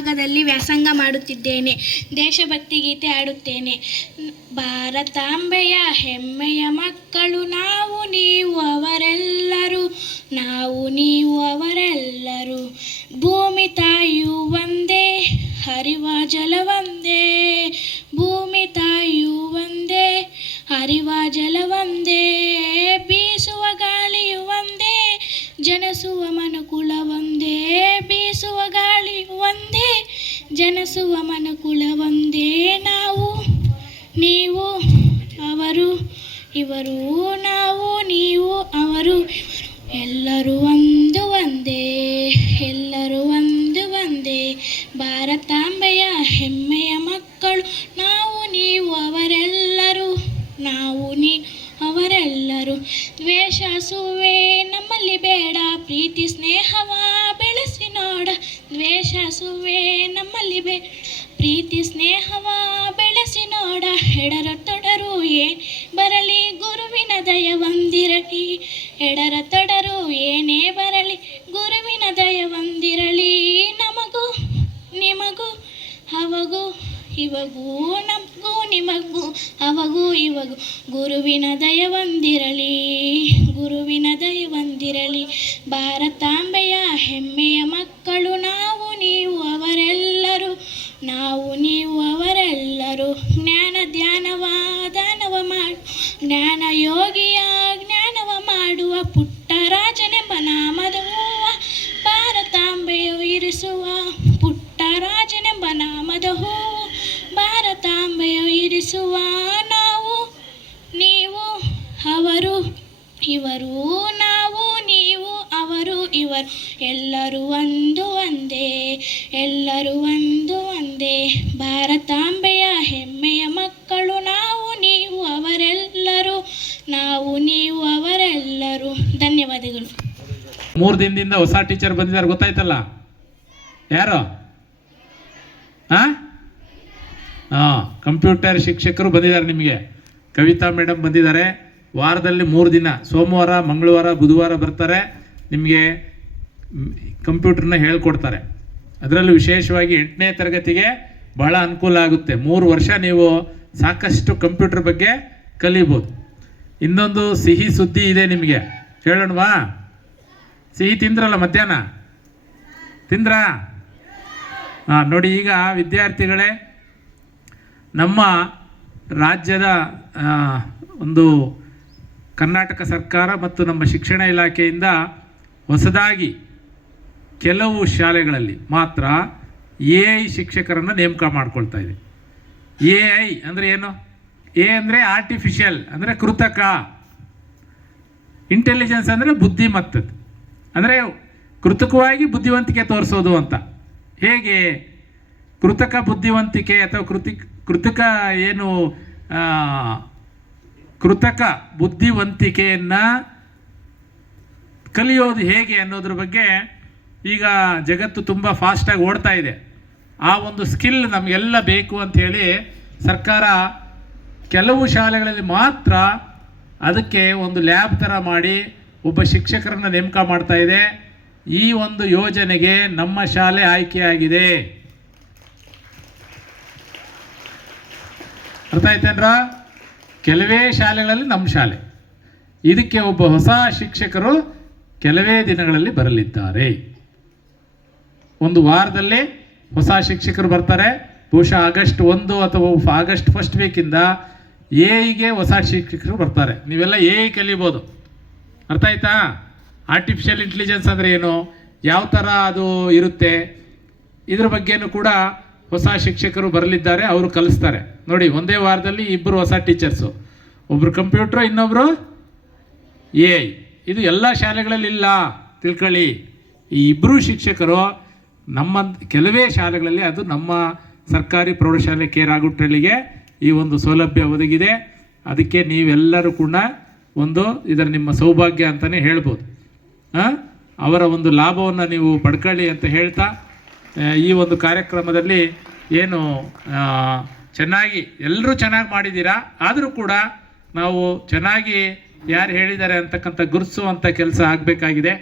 ವಿಭಾಗದಲ್ಲಿ ವ್ಯಾಸಂಗ ಮಾಡುತ್ತಿದ್ದೇನೆ. ದೇಶಭಕ್ತಿ ಗೀತೆ ಹಾಡುತ್ತೇನೆ. ಭಾರತಾಂಬೆಯ ಹೆಮ್ಮೆಯ ಮಕ್ಕಳು ನಾವು ನೀವು ಅವರೆಲ್ಲರೂ, ನಾವು ನೀವು ಅವರೆಲ್ಲರೂ. ಭೂಮಿ ತಾಯಿಯು ಒಂದೇ, ಹರಿವ ಜಲವಂದೇ. ಭೂಮಿ ತಾಯಿಯು ಒಂದೇ, ಹರಿವ ಜಲವಂದೇ. ಬೀಸುವ ಗಾಳಿಯು ಒಂದೇ, ಜನಿಸುವ ಮನುಕುಲ ಒಂದೇ. ಬೀಸುವ ಗಾಳಿಯು ಒಂದೇ, ಜನಿಸುವ ಮನುಕುಲ ಒಂದೇ. ನಾವು ನೀವು ಅವರು ಇವರು, ನಾವು ನೀವು ಅವರು ಎಲ್ಲರೂ ಒಂದು ಒಂದೇ, ಎಲ್ಲರೂ ಒಂದು ಒಂದೇ. ಭಾರತಾಂಬೆಯ ಹೆಮ್ಮೆಯ ಮಕ್ಕಳು ನಾವು ನೀವು ಅವರೆಲ್ಲರೂ, ನಾವು ನೀವು ಅವರೆಲ್ಲರೂ. ದ್ವೇಷ ಅಸೂಯೆ ನಮ್ಮಲ್ಲಿ ಬೇಡ, ಪ್ರೀತಿ ಸ್ನೇಹವ ಬೆಳೆಸಿ ನೋಡ. ದ್ವೇಷ ಅಸೂಯೆ ನಮ್ಮಲ್ಲಿ ಬೇಡ, ಪ್ರೀತಿ ಸ್ನೇಹವ ಬೆಳೆಸಿ ನೋಡ. ಎಡರ ತೊಡರು ಏನ್ ಬರಲಿ ಗುರುವಿನ ದಯ ಒಂದಿರಲಿ. ಎಡರ ತೊಡರು ಏನೇ ಬರಲಿ ಗುರುವಿನ ದಯ ಒಂದಿರಲಿ. ನಮಗೂ ನಿಮಗೂ ಅವಗೂ ಇವಗೂ, ನಮಗೂ ನಿಮಗೂ ಅವಗೂ ಇವಗೂ ಗುರುವಿನ ದಯ ಒಂದಿರಲಿ, ಗುರುವಿನ ದಯ ಒಂದಿರಲಿ. ಭಾರತಾಂಬೆಯ ಹೆಮ್ಮೆಯ ಮಕ್ಕಳು ನಾವು ನೀವು ಅವರೆಲ್ಲರೂ, ನಾವು ನೀವು ಅವರೆಲ್ಲರೂ. ಜ್ಞಾನ ಧ್ಯಾನವ ದಾನವ ಮಾಡು, ಜ್ಞಾನ ಯೋಗಿಯ ಜ್ಞಾನವ ಮಾಡುವ. ಪುಟ್ಟರಾಜನೆಂಬ ನಾಮದ ಹೂವ ಭಾರತಾಂಬೆಯು ಇರಿಸುವ. ಪುಟ್ಟರಾಜನೆಂಬ ನಾಮದ ಹೂವು ಭಾರತಾಂಬೆಯು ಇರಿಸುವ. ನಾವು ನೀವು ಅವರು ಇವರು, ನಾವು ನೀವು ಅವರು ಇವರು ಎಲ್ಲರೂ ಒಂದು ಒಂದೇ, ಎಲ್ಲರೂ ಒಂದು ಒಂದೇ. ಭಾರತಾಂಬೆಯ ಹೆಮ್ಮೆಯ ಮಕ್ಕಳು ನಾವು ನೀವು ಅವರೆಲ್ಲರೂ, ನಾವು ನೀವು ಅವರೆಲ್ಲರೂ. ಧನ್ಯವಾದಗಳು. 3 ದಿನದಿಂದ ಹೊಸ ಟೀಚರ್ ಬಂದಿದ್ದಾರೆ, ಗೊತ್ತಾಯ್ತಲ್ಲ? ಯಾರು? ಹಾಂ, ಕಂಪ್ಯೂಟರ್ ಶಿಕ್ಷಕರು ಬಂದಿದ್ದಾರೆ ನಿಮಗೆ. ಕವಿತಾ ಮೇಡಮ್ ಬಂದಿದ್ದಾರೆ. ವಾರದಲ್ಲಿ 3 ದಿನ, ಸೋಮವಾರ ಮಂಗಳವಾರ ಬುಧವಾರ ಬರ್ತಾರೆ. ನಿಮಗೆ ಕಂಪ್ಯೂಟರ್ನ ಹೇಳ್ಕೊಡ್ತಾರೆ. ಅದರಲ್ಲೂ ವಿಶೇಷವಾಗಿ 8ನೇ ತರಗತಿಗೆ ಭಾಳ ಅನುಕೂಲ ಆಗುತ್ತೆ. 3 ವರ್ಷ ನೀವು ಸಾಕಷ್ಟು ಕಂಪ್ಯೂಟರ್ ಬಗ್ಗೆ ಕಲಿಬೋದು. ಇನ್ನೊಂದು ಸಿಹಿ ಸುದ್ದಿ ಇದೆ ನಿಮಗೆ, ಹೇಳೋಣವಾ? ಸಿಹಿ ತಿಂದ್ರಲ್ಲ ಮಧ್ಯಾಹ್ನ? ತಿಂದ್ರಾ? ನೋಡಿ, ಈಗ ವಿದ್ಯಾರ್ಥಿಗಳೇ, ನಮ್ಮ ರಾಜ್ಯದ ಒಂದು ಕರ್ನಾಟಕ ಸರ್ಕಾರ ಮತ್ತು ನಮ್ಮ ಶಿಕ್ಷಣ ಇಲಾಖೆಯಿಂದ ಹೊಸದಾಗಿ ಕೆಲವು ಶಾಲೆಗಳಲ್ಲಿ ಮಾತ್ರ AI ಶಿಕ್ಷಕರನ್ನು ನೇಮಕ ಮಾಡ್ಕೊಳ್ತಾ ಇದೆ. AI ಅಂದರೆ ಏನು? ಎ ಅಂದರೆ ಆರ್ಟಿಫಿಷಿಯಲ್, ಅಂದರೆ ಕೃತಕ. ಇಂಟೆಲಿಜೆನ್ಸ್ ಅಂದರೆ ಬುದ್ಧಿಮತ್ತದ್ದು, ಅಂದರೆ ಕೃತಕವಾಗಿ ಬುದ್ಧಿವಂತಿಕೆ ತೋರಿಸೋದು ಅಂತ. ಹೇಗೆ ಕೃತಕ ಬುದ್ಧಿವಂತಿಕೆ ಅಥವಾ ಕೃತಕ ಏನು ಕೃತಕ ಬುದ್ಧಿವಂತಿಕೆಯನ್ನು ಕಲಿಯೋದು ಹೇಗೆ ಅನ್ನೋದ್ರ ಬಗ್ಗೆ ಈಗ ಜಗತ್ತು ತುಂಬ ಫಾಸ್ಟಾಗಿ ಓಡ್ತಾ ಇದೆ. ಆ ಒಂದು ಸ್ಕಿಲ್ ನಮಗೆಲ್ಲ ಬೇಕು ಅಂಥೇಳಿ ಸರ್ಕಾರ ಕೆಲವು ಶಾಲೆಗಳಲ್ಲಿ ಮಾತ್ರ ಅದಕ್ಕೆ ಒಂದು ಲ್ಯಾಬ್ ಥರ ಮಾಡಿ ಒಬ್ಬ ಶಿಕ್ಷಕರನ್ನು ನೇಮಕ ಮಾಡ್ತಾ ಇದೆ. ಈ ಒಂದು ಯೋಜನೆಗೆ ನಮ್ಮ ಶಾಲೆ ಆಯ್ಕೆಯಾಗಿದೆ. ಅರ್ಥ ಆಯ್ತೇನ್ರ? ಕೆಲವೇ ಶಾಲೆಗಳಲ್ಲಿ ನಮ್ಮ ಶಾಲೆ. ಇದಕ್ಕೆ ಒಬ್ಬ ಹೊಸ ಶಿಕ್ಷಕರು ಕೆಲವೇ ದಿನಗಳಲ್ಲಿ ಬರಲಿದ್ದಾರೆ. ಒಂದು ವಾರದಲ್ಲಿ ಹೊಸ ಶಿಕ್ಷಕರು ಬರ್ತಾರೆ. ಬಹುಶಃ ಆಗಸ್ಟ್ 1 ಅಥವಾ ಆಗಸ್ಟ್ 1 ವೀಕಿಂದ AI ಹೊಸ ಶಿಕ್ಷಕರು ಬರ್ತಾರೆ. ನೀವೆಲ್ಲ AI ಕಲಿಬೋದು. ಅರ್ಥ ಆಯ್ತಾ? ಆರ್ಟಿಫಿಷಿಯಲ್ ಇಂಟೆಲಿಜೆನ್ಸ್ ಅಂದರೆ ಏನು, ಯಾವ ಥರ ಅದು ಇರುತ್ತೆ, ಇದ್ರ ಬಗ್ಗೆನೂ ಕೂಡ ಹೊಸ ಶಿಕ್ಷಕರು ಬರಲಿದ್ದಾರೆ. ಅವರು ಕಲಿಸ್ತಾರೆ. ನೋಡಿ, ಒಂದೇ ವಾರದಲ್ಲಿ 2 ಹೊಸ ಟೀಚರ್ಸು, ಒಬ್ಬರು ಕಂಪ್ಯೂಟ್ರು, ಇನ್ನೊಬ್ಬರು AI. ಇದು ಎಲ್ಲ ಶಾಲೆಗಳಲ್ಲಿ ಇಲ್ಲ, ತಿಳ್ಕೊಳ್ಳಿ. ಈ 2 ಶಿಕ್ಷಕರು ನಮ್ಮ ಕೆಲವೇ ಶಾಲೆಗಳಲ್ಲಿ, ಅದು ನಮ್ಮ ಸರ್ಕಾರಿ ಪ್ರೌಢಶಾಲೆ ಕೇರಾಗುಟ್ಟಳಿಗೆ ಈ ಒಂದು ಸೌಲಭ್ಯ ಒದಗಿದೆ. ಅದಕ್ಕೆ ನೀವೆಲ್ಲರೂ ಕೂಡ ಇದರ ನಿಮ್ಮ ಸೌಭಾಗ್ಯ ಅಂತಲೇ ಹೇಳ್ಬೋದು. ಅವರ ಒಂದು ಲಾಭವನ್ನು ನೀವು ಪಡ್ಕೊಳ್ಳಿ ಅಂತ ಹೇಳ್ತಾ, ಈ ಒಂದು ಕಾರ್ಯಕ್ರಮದಲ್ಲಿ ಏನು ಚೆನ್ನಾಗಿ ಎಲ್ಲರೂ ಚೆನ್ನಾಗಿ ಮಾಡಿದ್ದೀರಾ, ಆದರೂ ಕೂಡ ನಾವು ಚೆನ್ನಾಗಿ ಯಾರು ಹೇಳಿದ್ದಾರೆ ಅಂತಕ್ಕಂಥ ಗುರುತಿಸುವಂಥ ಕೆಲಸ ಆಗಬೇಕಾಗಿದೆ.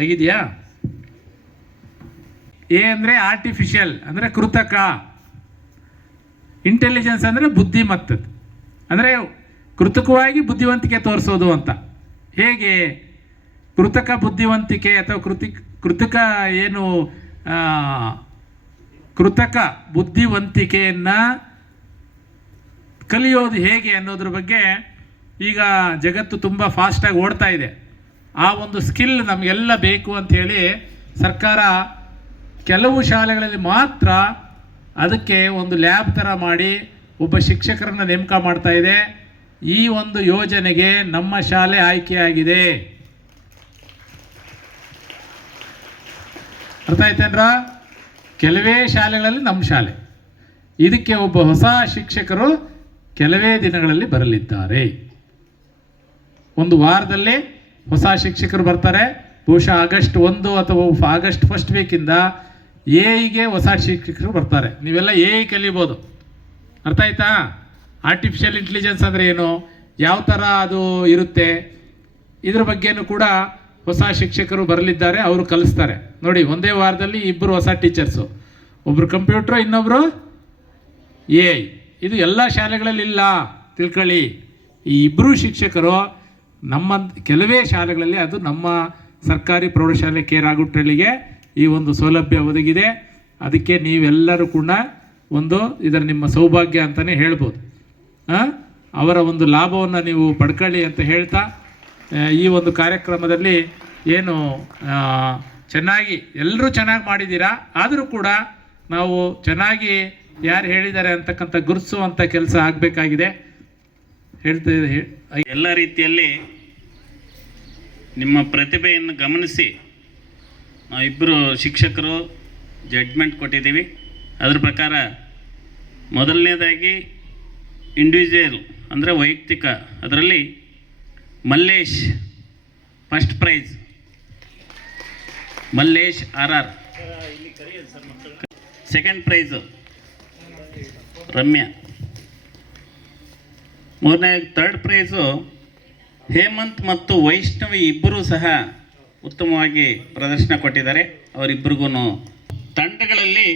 ಆಗಿದೆಯಾ? ಎ ಅಂದರೆ ಆರ್ಟಿಫಿಷಿಯಲ್ ಅಂದರೆ ಕೃತಕ, ಇಂಟೆಲಿಜೆನ್ಸ್ ಅಂದರೆ ಬುದ್ಧಿಮತ್ತದ್ದು, ಅಂದರೆ ಕೃತಕವಾಗಿ ಬುದ್ಧಿವಂತಿಕೆ ತೋರಿಸೋದು ಅಂತ. ಹೇಗೆ ಕೃತಕ ಬುದ್ಧಿವಂತಿಕೆ ಅಥವಾ ಕೃತಕ ಏನು ಕೃತಕ ಬುದ್ಧಿವಂತಿಕೆಯನ್ನು ಕಲಿಯೋದು ಹೇಗೆ ಅನ್ನೋದ್ರ ಬಗ್ಗೆ ಈಗ ಜಗತ್ತು ತುಂಬ ಫಾಸ್ಟಾಗಿ ಓಡ್ತಾ ಇದೆ. ಆ ಒಂದು ಸ್ಕಿಲ್ ನಮಗೆಲ್ಲ ಬೇಕು ಅಂಥೇಳಿ ಸರ್ಕಾರ ಕೆಲವು ಶಾಲೆಗಳಲ್ಲಿ ಮಾತ್ರ ಅದಕ್ಕೆ ಒಂದು ಲ್ಯಾಬ್ ಥರ ಮಾಡಿ ಒಬ್ಬ ಶಿಕ್ಷಕರನ್ನು ನೇಮಕ ಮಾಡ್ತಾ ಇದೆ. ಈ ಒಂದು ಯೋಜನೆಗೆ ನಮ್ಮ ಶಾಲೆ ಆಯ್ಕೆಯಾಗಿದೆ. ಅರ್ಥ ಆಯ್ತೇನ್ರ? ಕೆಲವೇ ಶಾಲೆಗಳಲ್ಲಿ ನಮ್ಮ ಶಾಲೆ. ಇದಕ್ಕೆ ಒಬ್ಬ ಹೊಸ ಶಿಕ್ಷಕರು ಕೆಲವೇ ದಿನಗಳಲ್ಲಿ ಬರಲಿದ್ದಾರೆ. ಒಂದು ವಾರದಲ್ಲಿ ಹೊಸ ಶಿಕ್ಷಕರು ಬರ್ತಾರೆ. ಬಹುಶಃ ಆಗಸ್ಟ್ 1 ಅಥವಾ ಆಗಸ್ಟ್ 1 ವೀಕಿಂದ ಎಗೆ ಹೊಸ ಶಿಕ್ಷಕರು ಬರ್ತಾರೆ. ನೀವೆಲ್ಲ ಕಲಿಬೋದು. ಅರ್ಥ ಆಯ್ತಾ? ಆರ್ಟಿಫಿಷಿಯಲ್ ಇಂಟೆಲಿಜೆನ್ಸ್ ಅಂದರೆ ಏನು, ಯಾವ ಥರ ಅದು ಇರುತ್ತೆ, ಇದ್ರ ಬಗ್ಗೆನೂ ಕೂಡ ಹೊಸ ಶಿಕ್ಷಕರು ಬರಲಿದ್ದಾರೆ. ಅವರು ಕಲಿಸ್ತಾರೆ. ನೋಡಿ, ಒಂದೇ ವಾರದಲ್ಲಿ 2 ಹೊಸ ಟೀಚರ್ಸು, ಒಬ್ಬರು ಕಂಪ್ಯೂಟ್ರು, ಇನ್ನೊಬ್ಬರು AI. ಇದು ಎಲ್ಲ ಶಾಲೆಗಳಲ್ಲಿ ಇಲ್ಲ, ತಿಳ್ಕೊಳ್ಳಿ. ಈ 2 ಶಿಕ್ಷಕರು ನಮ್ಮ ಕೆಲವೇ ಶಾಲೆಗಳಲ್ಲಿ, ಅದು ನಮ್ಮ ಸರ್ಕಾರಿ ಪ್ರೌಢಶಾಲೆ ಕೇರಾಗುಟ್ಟಳ್ಳಿಗೆ ಈ ಒಂದು ಸೌಲಭ್ಯ ಒದಗಿದೆ. ಅದಕ್ಕೆ ನೀವೆಲ್ಲರೂ ಕೂಡ ಇದರ ನಿಮ್ಮ ಸೌಭಾಗ್ಯ ಅಂತಲೇ ಹೇಳ್ಬೋದು. ಅವರ ಒಂದು ಲಾಭವನ್ನು ನೀವು ಪಡ್ಕೊಳ್ಳಿ ಅಂತ ಹೇಳ್ತಾ, ಈ ಒಂದು ಕಾರ್ಯಕ್ರಮದಲ್ಲಿ ಏನು ಚೆನ್ನಾಗಿ ಎಲ್ಲರೂ ಚೆನ್ನಾಗಿ ಮಾಡಿದ್ದೀರಾ, ಆದರೂ ಕೂಡ ನಾವು ಚೆನ್ನಾಗಿ ಯಾರು ಹೇಳಿದ್ದಾರೆ ಅಂತಕ್ಕಂಥ ಗುರುತಿಸುವಂಥ ಕೆಲಸ ಆಗಬೇಕಾಗಿದೆ. ಎಲ್ಲ ರೀತಿಯಲ್ಲಿ ನಿಮ್ಮ ಪ್ರತಿಭೆಯನ್ನು ಗಮನಿಸಿ ನಾವಿಬ್ಬರು ಶಿಕ್ಷಕರು ಜಡ್ಜ್ಮೆಂಟ್ ಕೊಟ್ಟಿದ್ದೀವಿ. ಅದ್ರ ಪ್ರಕಾರ ಮೊದಲನೇದಾಗಿ ಇಂಡಿವಿಜುವಲ್ ಅಂದರೆ ವೈಯಕ್ತಿಕ, ಅದರಲ್ಲಿ Mallesh first prize, Mallesh RR. Second price Ramya. Third price Hemant ಮತ್ತು ವೈಷ್ಣವಿ ಇಬ್ಬರೂ ಸಹ ಉತ್ತಮವಾಗಿ ಪ್ರದರ್ಶನ ಕೊಟ್ಟಿದ್ದಾರೆ. ಅವರಿಬ್ಬರಿಗೂ ತಂಡಗಳಲ್ಲಿ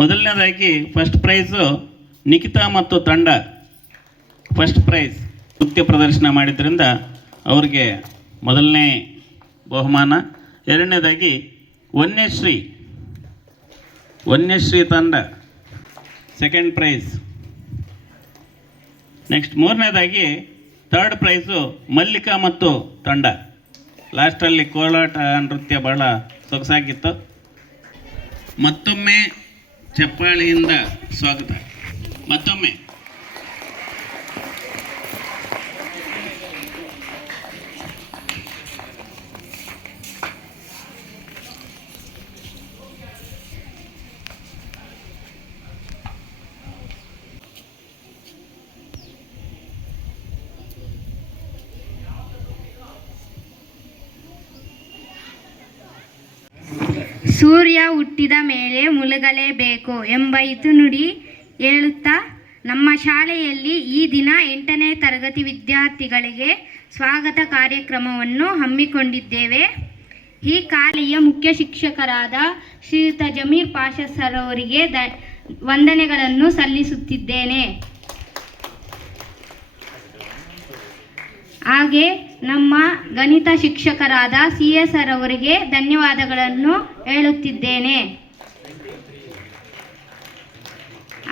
ಮೊದಲನೇದಾಗಿ ಫಸ್ಟ್ ಪ್ರೈಸು ನಿಖಿತಾ ಮತ್ತು ತಂಡ ಫಸ್ಟ್ ಪ್ರೈಸ್ ನೃತ್ಯ ಪ್ರದರ್ಶನ ಮಾಡಿದ್ದರಿಂದ ಅವರಿಗೆ ಮೊದಲನೇ ಬಹುಮಾನ. ಎರಡನೇದಾಗಿ ವನ್ಯಶ್ರೀ ತಂಡ ಸೆಕೆಂಡ್ ಪ್ರೈಸ್. ನೆಕ್ಸ್ಟ್ ಮೂರನೇದಾಗಿ ಥರ್ಡ್ ಪ್ರೈಸು ಮಲ್ಲಿಕಾ ಮತ್ತು ತಂಡ. ಲಾಸ್ಟಲ್ಲಿ ಕೋಲಾಟ ನೃತ್ಯ ಬಹಳ ಸೊಗಸಾಗಿತ್ತು. ಮತ್ತೊಮ್ಮೆ ಚಪ್ಪಾಳಿಯಿಂದ ಸ್ವಾಗತ. ಮತ್ತೊಮ್ಮೆ ಸೂರ್ಯ ಹುಟ್ಟಿದ ಮೇಲೆ ಮುಳುಗಲೇಬೇಕು ಎಂಬ ನುಡಿ ಹೇಳುತ್ತಾ ನಮ್ಮ ಶಾಲೆಯಲ್ಲಿ ಈ ದಿನ 8ನೇ ತರಗತಿ ವಿದ್ಯಾರ್ಥಿಗಳಿಗೆ ಸ್ವಾಗತ ಕಾರ್ಯಕ್ರಮವನ್ನು ಹಮ್ಮಿಕೊಂಡಿದ್ದೇವೆ. ಈ ಶಾಲೆಯ ಮುಖ್ಯ ಶಿಕ್ಷಕರಾದ ಶ್ರೀಯುತ ಜಮೀರ್ ಪಾಷಾ ಸರ್ ಅವರಿಗೆ ವಂದನೆಗಳನ್ನು ಸಲ್ಲಿಸುತ್ತಿದ್ದೇನೆ. ಹಾಗೆ ನಮ್ಮ ಗಣಿತ ಶಿಕ್ಷಕರಾದ CA ಸರ್ ಅವರಿಗೆ ಧನ್ಯವಾದಗಳನ್ನು ಹೇಳುತ್ತಿದ್ದೇನೆ.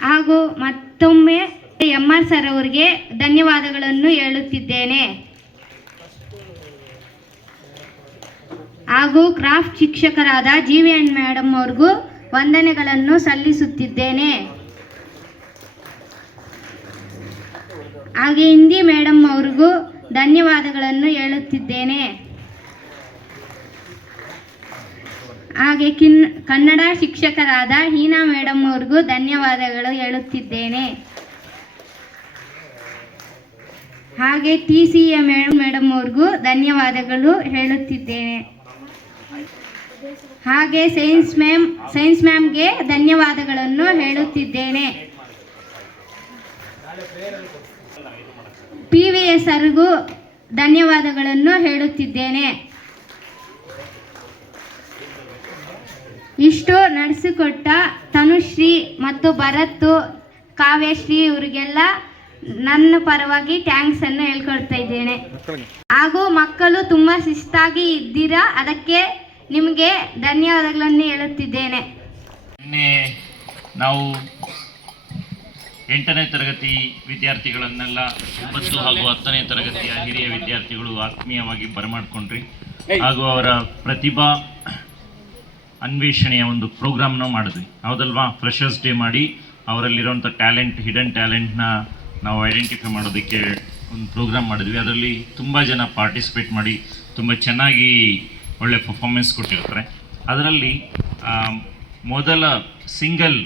ಹಾಗೂ ಮತ್ತೊಮ್ಮೆ MR ಸರ್ ಅವರಿಗೆ ಧನ್ಯವಾದಗಳನ್ನು ಹೇಳುತ್ತಿದ್ದೇನೆ. ಹಾಗೂ ಕ್ರಾಫ್ಟ್ ಶಿಕ್ಷಕರಾದ GVN ಮೇಡಮ್ ಅವ್ರಿಗೂ ವಂದನೆಗಳನ್ನು ಸಲ್ಲಿಸುತ್ತಿದ್ದೇನೆ. ಹಾಗೆ ಹಿಂದಿ ಮೇಡಮ್ ಅವ್ರಿಗೂ ಧನ್ಯವಾದಗಳನ್ನು ಹೇಳುತ್ತಿದ್ದೇನೆ. ಹಾಗೆ ಕನ್ನಡ ಶಿಕ್ಷಕರಾದ ಹೀನಾ ಮೇಡಮ್ ಅವ್ರಿಗೂ ಧನ್ಯವಾದಗಳು ಹೇಳುತ್ತಿದ್ದೇನೆ. ಹಾಗೆ TCA ಮೇಡಮ್ ಅವ್ರಿಗೂ ಧನ್ಯವಾದಗಳು ಹೇಳುತ್ತಿದ್ದೇನೆ. ಹಾಗೆ ಸೈನ್ಸ್ ಮ್ಯಾಮ್ಗೆ ಧನ್ಯವಾದಗಳನ್ನು ಹೇಳುತ್ತಿದ್ದೇನೆ. PVS ಸರ್ಗೂ ಧನ್ಯವಾದಗಳನ್ನು ಹೇಳುತ್ತಿದ್ದೇನೆ. ಇಷ್ಟು ನಡೆಸಿಕೊಟ್ಟ ತನುಶ್ರೀ ಮತ್ತು ಭರತ್, ಕಾವ್ಯಶ್ರೀ ಇವರಿಗೆಲ್ಲ ನನ್ನ ಪರವಾಗಿ ಥ್ಯಾಂಕ್ಸನ್ನು ಹೇಳ್ಕೊಳ್ತಾ ಇದ್ದೇನೆ. ಹಾಗೂ ಮಕ್ಕಳು ತುಂಬ ಶಿಸ್ತಾಗಿ ಇದ್ದೀರಾ, ಅದಕ್ಕೆ ನಿಮಗೆ ಧನ್ಯವಾದಗಳನ್ನು ಹೇಳುತ್ತಿದ್ದೇನೆ. ನಿನ್ನೆ ನಾವು 8ನೇ ತರಗತಿ ವಿದ್ಯಾರ್ಥಿಗಳನ್ನೆಲ್ಲ 9 ಹಾಗೂ 10ನೇ ತರಗತಿಯ ಹಿರಿಯ ವಿದ್ಯಾರ್ಥಿಗಳು ಆತ್ಮೀಯವಾಗಿ ಬರಮಾಡ್ಕೊಂಡ್ರಿ. ಹಾಗೂ ಅವರ ಪ್ರತಿಭಾ ಅನ್ವೇಷಣೆಯ ಒಂದು ಪ್ರೋಗ್ರಾಮ್ನ ಮಾಡಿದ್ವಿ, ಹೌದಲ್ವಾ? ಫ್ರೆಷರ್ಸ್ ಡೇ ಮಾಡಿ ಅವರಲ್ಲಿರುವಂಥ ಹಿಡನ್ ಟ್ಯಾಲೆಂಟ್ನ ನಾವು ಐಡೆಂಟಿಫೈ ಮಾಡೋದಕ್ಕೆ ಒಂದು ಪ್ರೋಗ್ರಾಮ್ ಮಾಡಿದ್ವಿ. ಅದರಲ್ಲಿ ತುಂಬ ಜನ ಪಾರ್ಟಿಸಿಪೇಟ್ ಮಾಡಿ ತುಂಬ ಚೆನ್ನಾಗಿ ಒಳ್ಳೆ ಪರ್ಫಾರ್ಮೆನ್ಸ್ ಕೊಟ್ಟಿರ್ತಾರೆ. ಅದರಲ್ಲಿ ಮೊದಲ ಸಿಂಗಲ್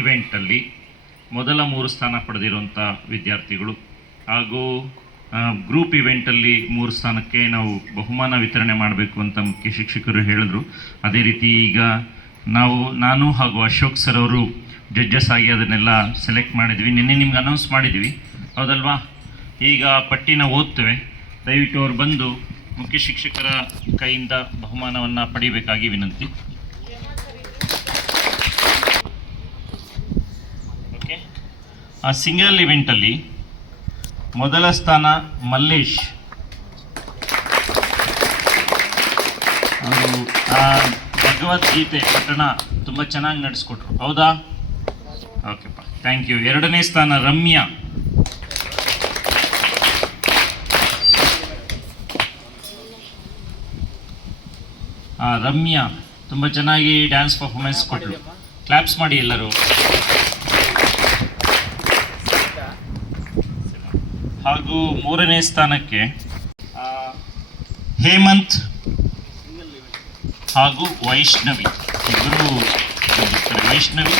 ಇವೆಂಟಲ್ಲಿ ಮೊದಲ 3 ಸ್ಥಾನ ಪಡೆದಿರುವಂಥ ವಿದ್ಯಾರ್ಥಿಗಳು, ಹಾಗೂ ಗ್ರೂಪ್ ಇವೆಂಟಲ್ಲಿ 3 ಸ್ಥಾನಕ್ಕೆ ನಾವು ಬಹುಮಾನ ವಿತರಣೆ ಮಾಡಬೇಕು ಅಂತ ಮುಖ್ಯ ಶಿಕ್ಷಕರು ಹೇಳಿದ್ರು. ಅದೇ ರೀತಿ ಈಗ ನಾನು ಹಾಗೂ ಅಶೋಕ್ ಸರ್ ಅವರು ಜಡ್ಜಸ್ ಆಗಿ ಅದನ್ನೆಲ್ಲ ಸೆಲೆಕ್ಟ್ ಮಾಡಿದ್ವಿ. ನಿನ್ನೆ ನಿಮ್ಗೆ ಅನೌನ್ಸ್ ಮಾಡಿದ್ವಿ, ಹೌದಲ್ವಾ? ಈಗ ಪಟ್ಟಿನ ಓದ್ತೇವೆ, ದಯವಿಟ್ಟು ಅವ್ರು ಬಂದು ಮುಖ್ಯ ಶಿಕ್ಷಕರ ಕೈಯಿಂದ ಬಹುಮಾನವನ್ನು ಪಡಿಬೇಕಾಗಿ ವಿನಂತಿ. ಓಕೆ, ಆ ಸಿಂಗಲ್ ಇವೆಂಟಲ್ಲಿ ಮೊದಲ ಸ್ಥಾನ ಮಲ್ಲೇಶ್ ಅವರು ಭಗವದ್ಗೀತೆ ಪಠಣ ತುಂಬ ಚೆನ್ನಾಗಿ ನಡೆಸ್ಕೊಟ್ರು, ಹೌದಾ? ಓಕೆಪ್ಪ, ಥ್ಯಾಂಕ್ ಯು. 2ನೇ ಸ್ಥಾನ ರಮ್ಯಾ. ರಮ್ಯಾ ತುಂಬ ಚೆನ್ನಾಗಿ ಡ್ಯಾನ್ಸ್ ಪರ್ಫಾರ್ಮೆನ್ಸ್ ಕೊಟ್ಟರು, ಕ್ಲಾಪ್ಸ್ ಮಾಡಿ ಎಲ್ಲರೂ. ಹಾಗೂ 3ನೇ ಸ್ಥಾನಕ್ಕೆ ಹೇಮಂತ್ ಹಾಗೂ ವೈಷ್ಣವಿ ಇಬ್ಬರು. ವೈಷ್ಣವಿ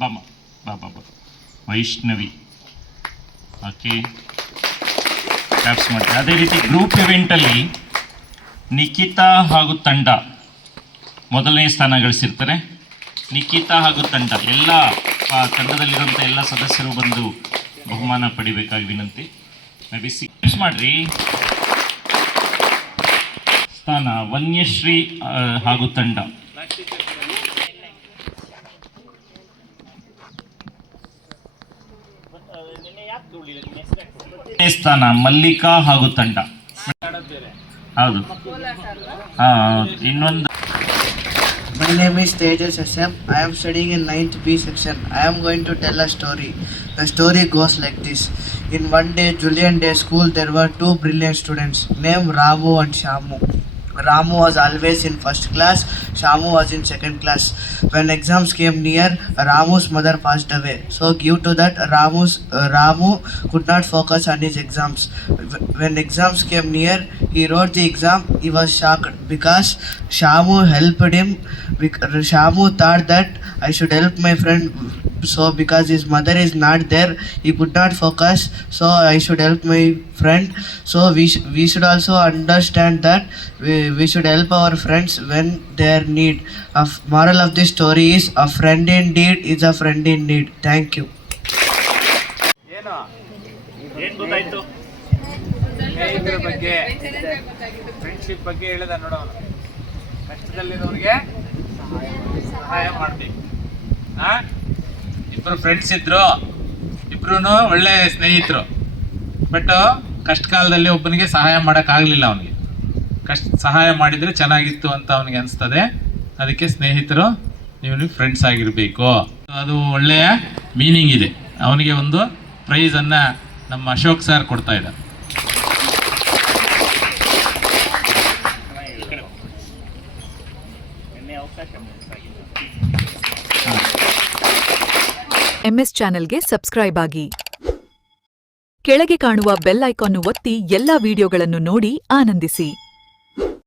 ಬಾಬಾ ವೈಷ್ಣವಿ, ಓಕೆ, ಕ್ಲಾಪ್ಸ್ ಮಾಡಿ. ಅದೇ ರೀತಿ ಗ್ರೂಪ್ ಇವೆಂಟಲ್ಲಿ ನಿಖಿತಾ ಹಾಗೂ ತಂಡ ಮೊದಲನೇ ಸ್ಥಾನ ಗಳಿಸಿರ್ತಾರೆ. ನಿಖಿತಾ ಹಾಗೂ ತಂಡ ಎಲ್ಲ ತಂಡದಲ್ಲಿರುವಂಥ ಎಲ್ಲ ಸದಸ್ಯರು ಬಂದು ಬಹುಮಾನ ಪಡಿಬೇಕಾಗಿ ವಿನಂತಿ. ಮೇ ಸಿಕ್ಸ್ ಮಾಡ್ರಿ. ಸ್ಥಾನ ವನ್ಯಶ್ರೀ ಹಾಗೂ ತಂಡ. ಸ್ಥಾನ ಮಲ್ಲಿಕಾ ಹಾಗೂ ತಂಡ. ಹೌದು, ಇನ್ನೊಂದು. My name is Tejas SM. I am studying in 9th B section. I am going to tell a story. The story goes like this. In one day, Julian Day school, there were 2 brilliant students named Ramu and Shamu. Ramu was always in first class, Shamu was in second class. When exams came near, Ramu's mother passed away. So due to that, Ramu could not focus on his exams. When exams came near, he wrote the exam. He was shocked because Shamu helped him. Shamu thought that I should help my friend. So because his mother is not there, he could not focus. So I should help my friend. So we should also understand that we should help our friends when they are need. A moral of this story is a friend in need is a friend in need. Thank you. ಏನು ಗೊತ್ತಾಯ್ತು? ಸ್ನೇಹಿತರ ಬಗ್ಗೆ, friendship ಬಗ್ಗೆ ಹೇಳಿದ ನೋಡೋಣ. ಕಷ್ಟದಲ್ಲಿರೋರಿಗೆ ಸಹಾಯ ಮಾಡಬೇಕು. ಇಬ್ಬರು ಫ್ರೆಂಡ್ಸ್ ಇದ್ರು, ಇಬ್ರು ಒಳ್ಳೆ ಸ್ನೇಹಿತರು. ಬಟ್ ಕಷ್ಟ ಕಾಲದಲ್ಲಿ ಒಬ್ಬನಿಗೆ ಸಹಾಯ ಮಾಡೋಕ್ಕಾಗಲಿಲ್ಲ. ಅವನಿಗೆ ಸಹಾಯ ಮಾಡಿದರೆ ಚೆನ್ನಾಗಿತ್ತು ಅಂತ ಅವನಿಗೆ ಅನಿಸ್ತದೆ. ಅದಕ್ಕೆ ಸ್ನೇಹಿತರು ನೀವು ಫ್ರೆಂಡ್ಸ್ ಆಗಿರಬೇಕು. ಅದು ಒಳ್ಳೆಯ ಮೀನಿಂಗ್ ಇದೆ. ಅವನಿಗೆ ಒಂದು ಪ್ರೈಸನ್ನು ನಮ್ಮ ಅಶೋಕ್ ಸರ್ ಕೊಡ್ತಾ ಇದ್ದಾರೆ. MS ಚಾನೆಲ್ಗೆ ಸಬ್ಸ್ಕ್ರೈಬ್ ಆಗಿ. ಕೆಳಗೆ ಕಾಣುವ ಬೆಲ್ ಐಕಾನ್ ಒತ್ತಿ ಎಲ್ಲಾ ವಿಡಿಯೋಗಳನ್ನು ನೋಡಿ ಆನಂದಿಸಿ.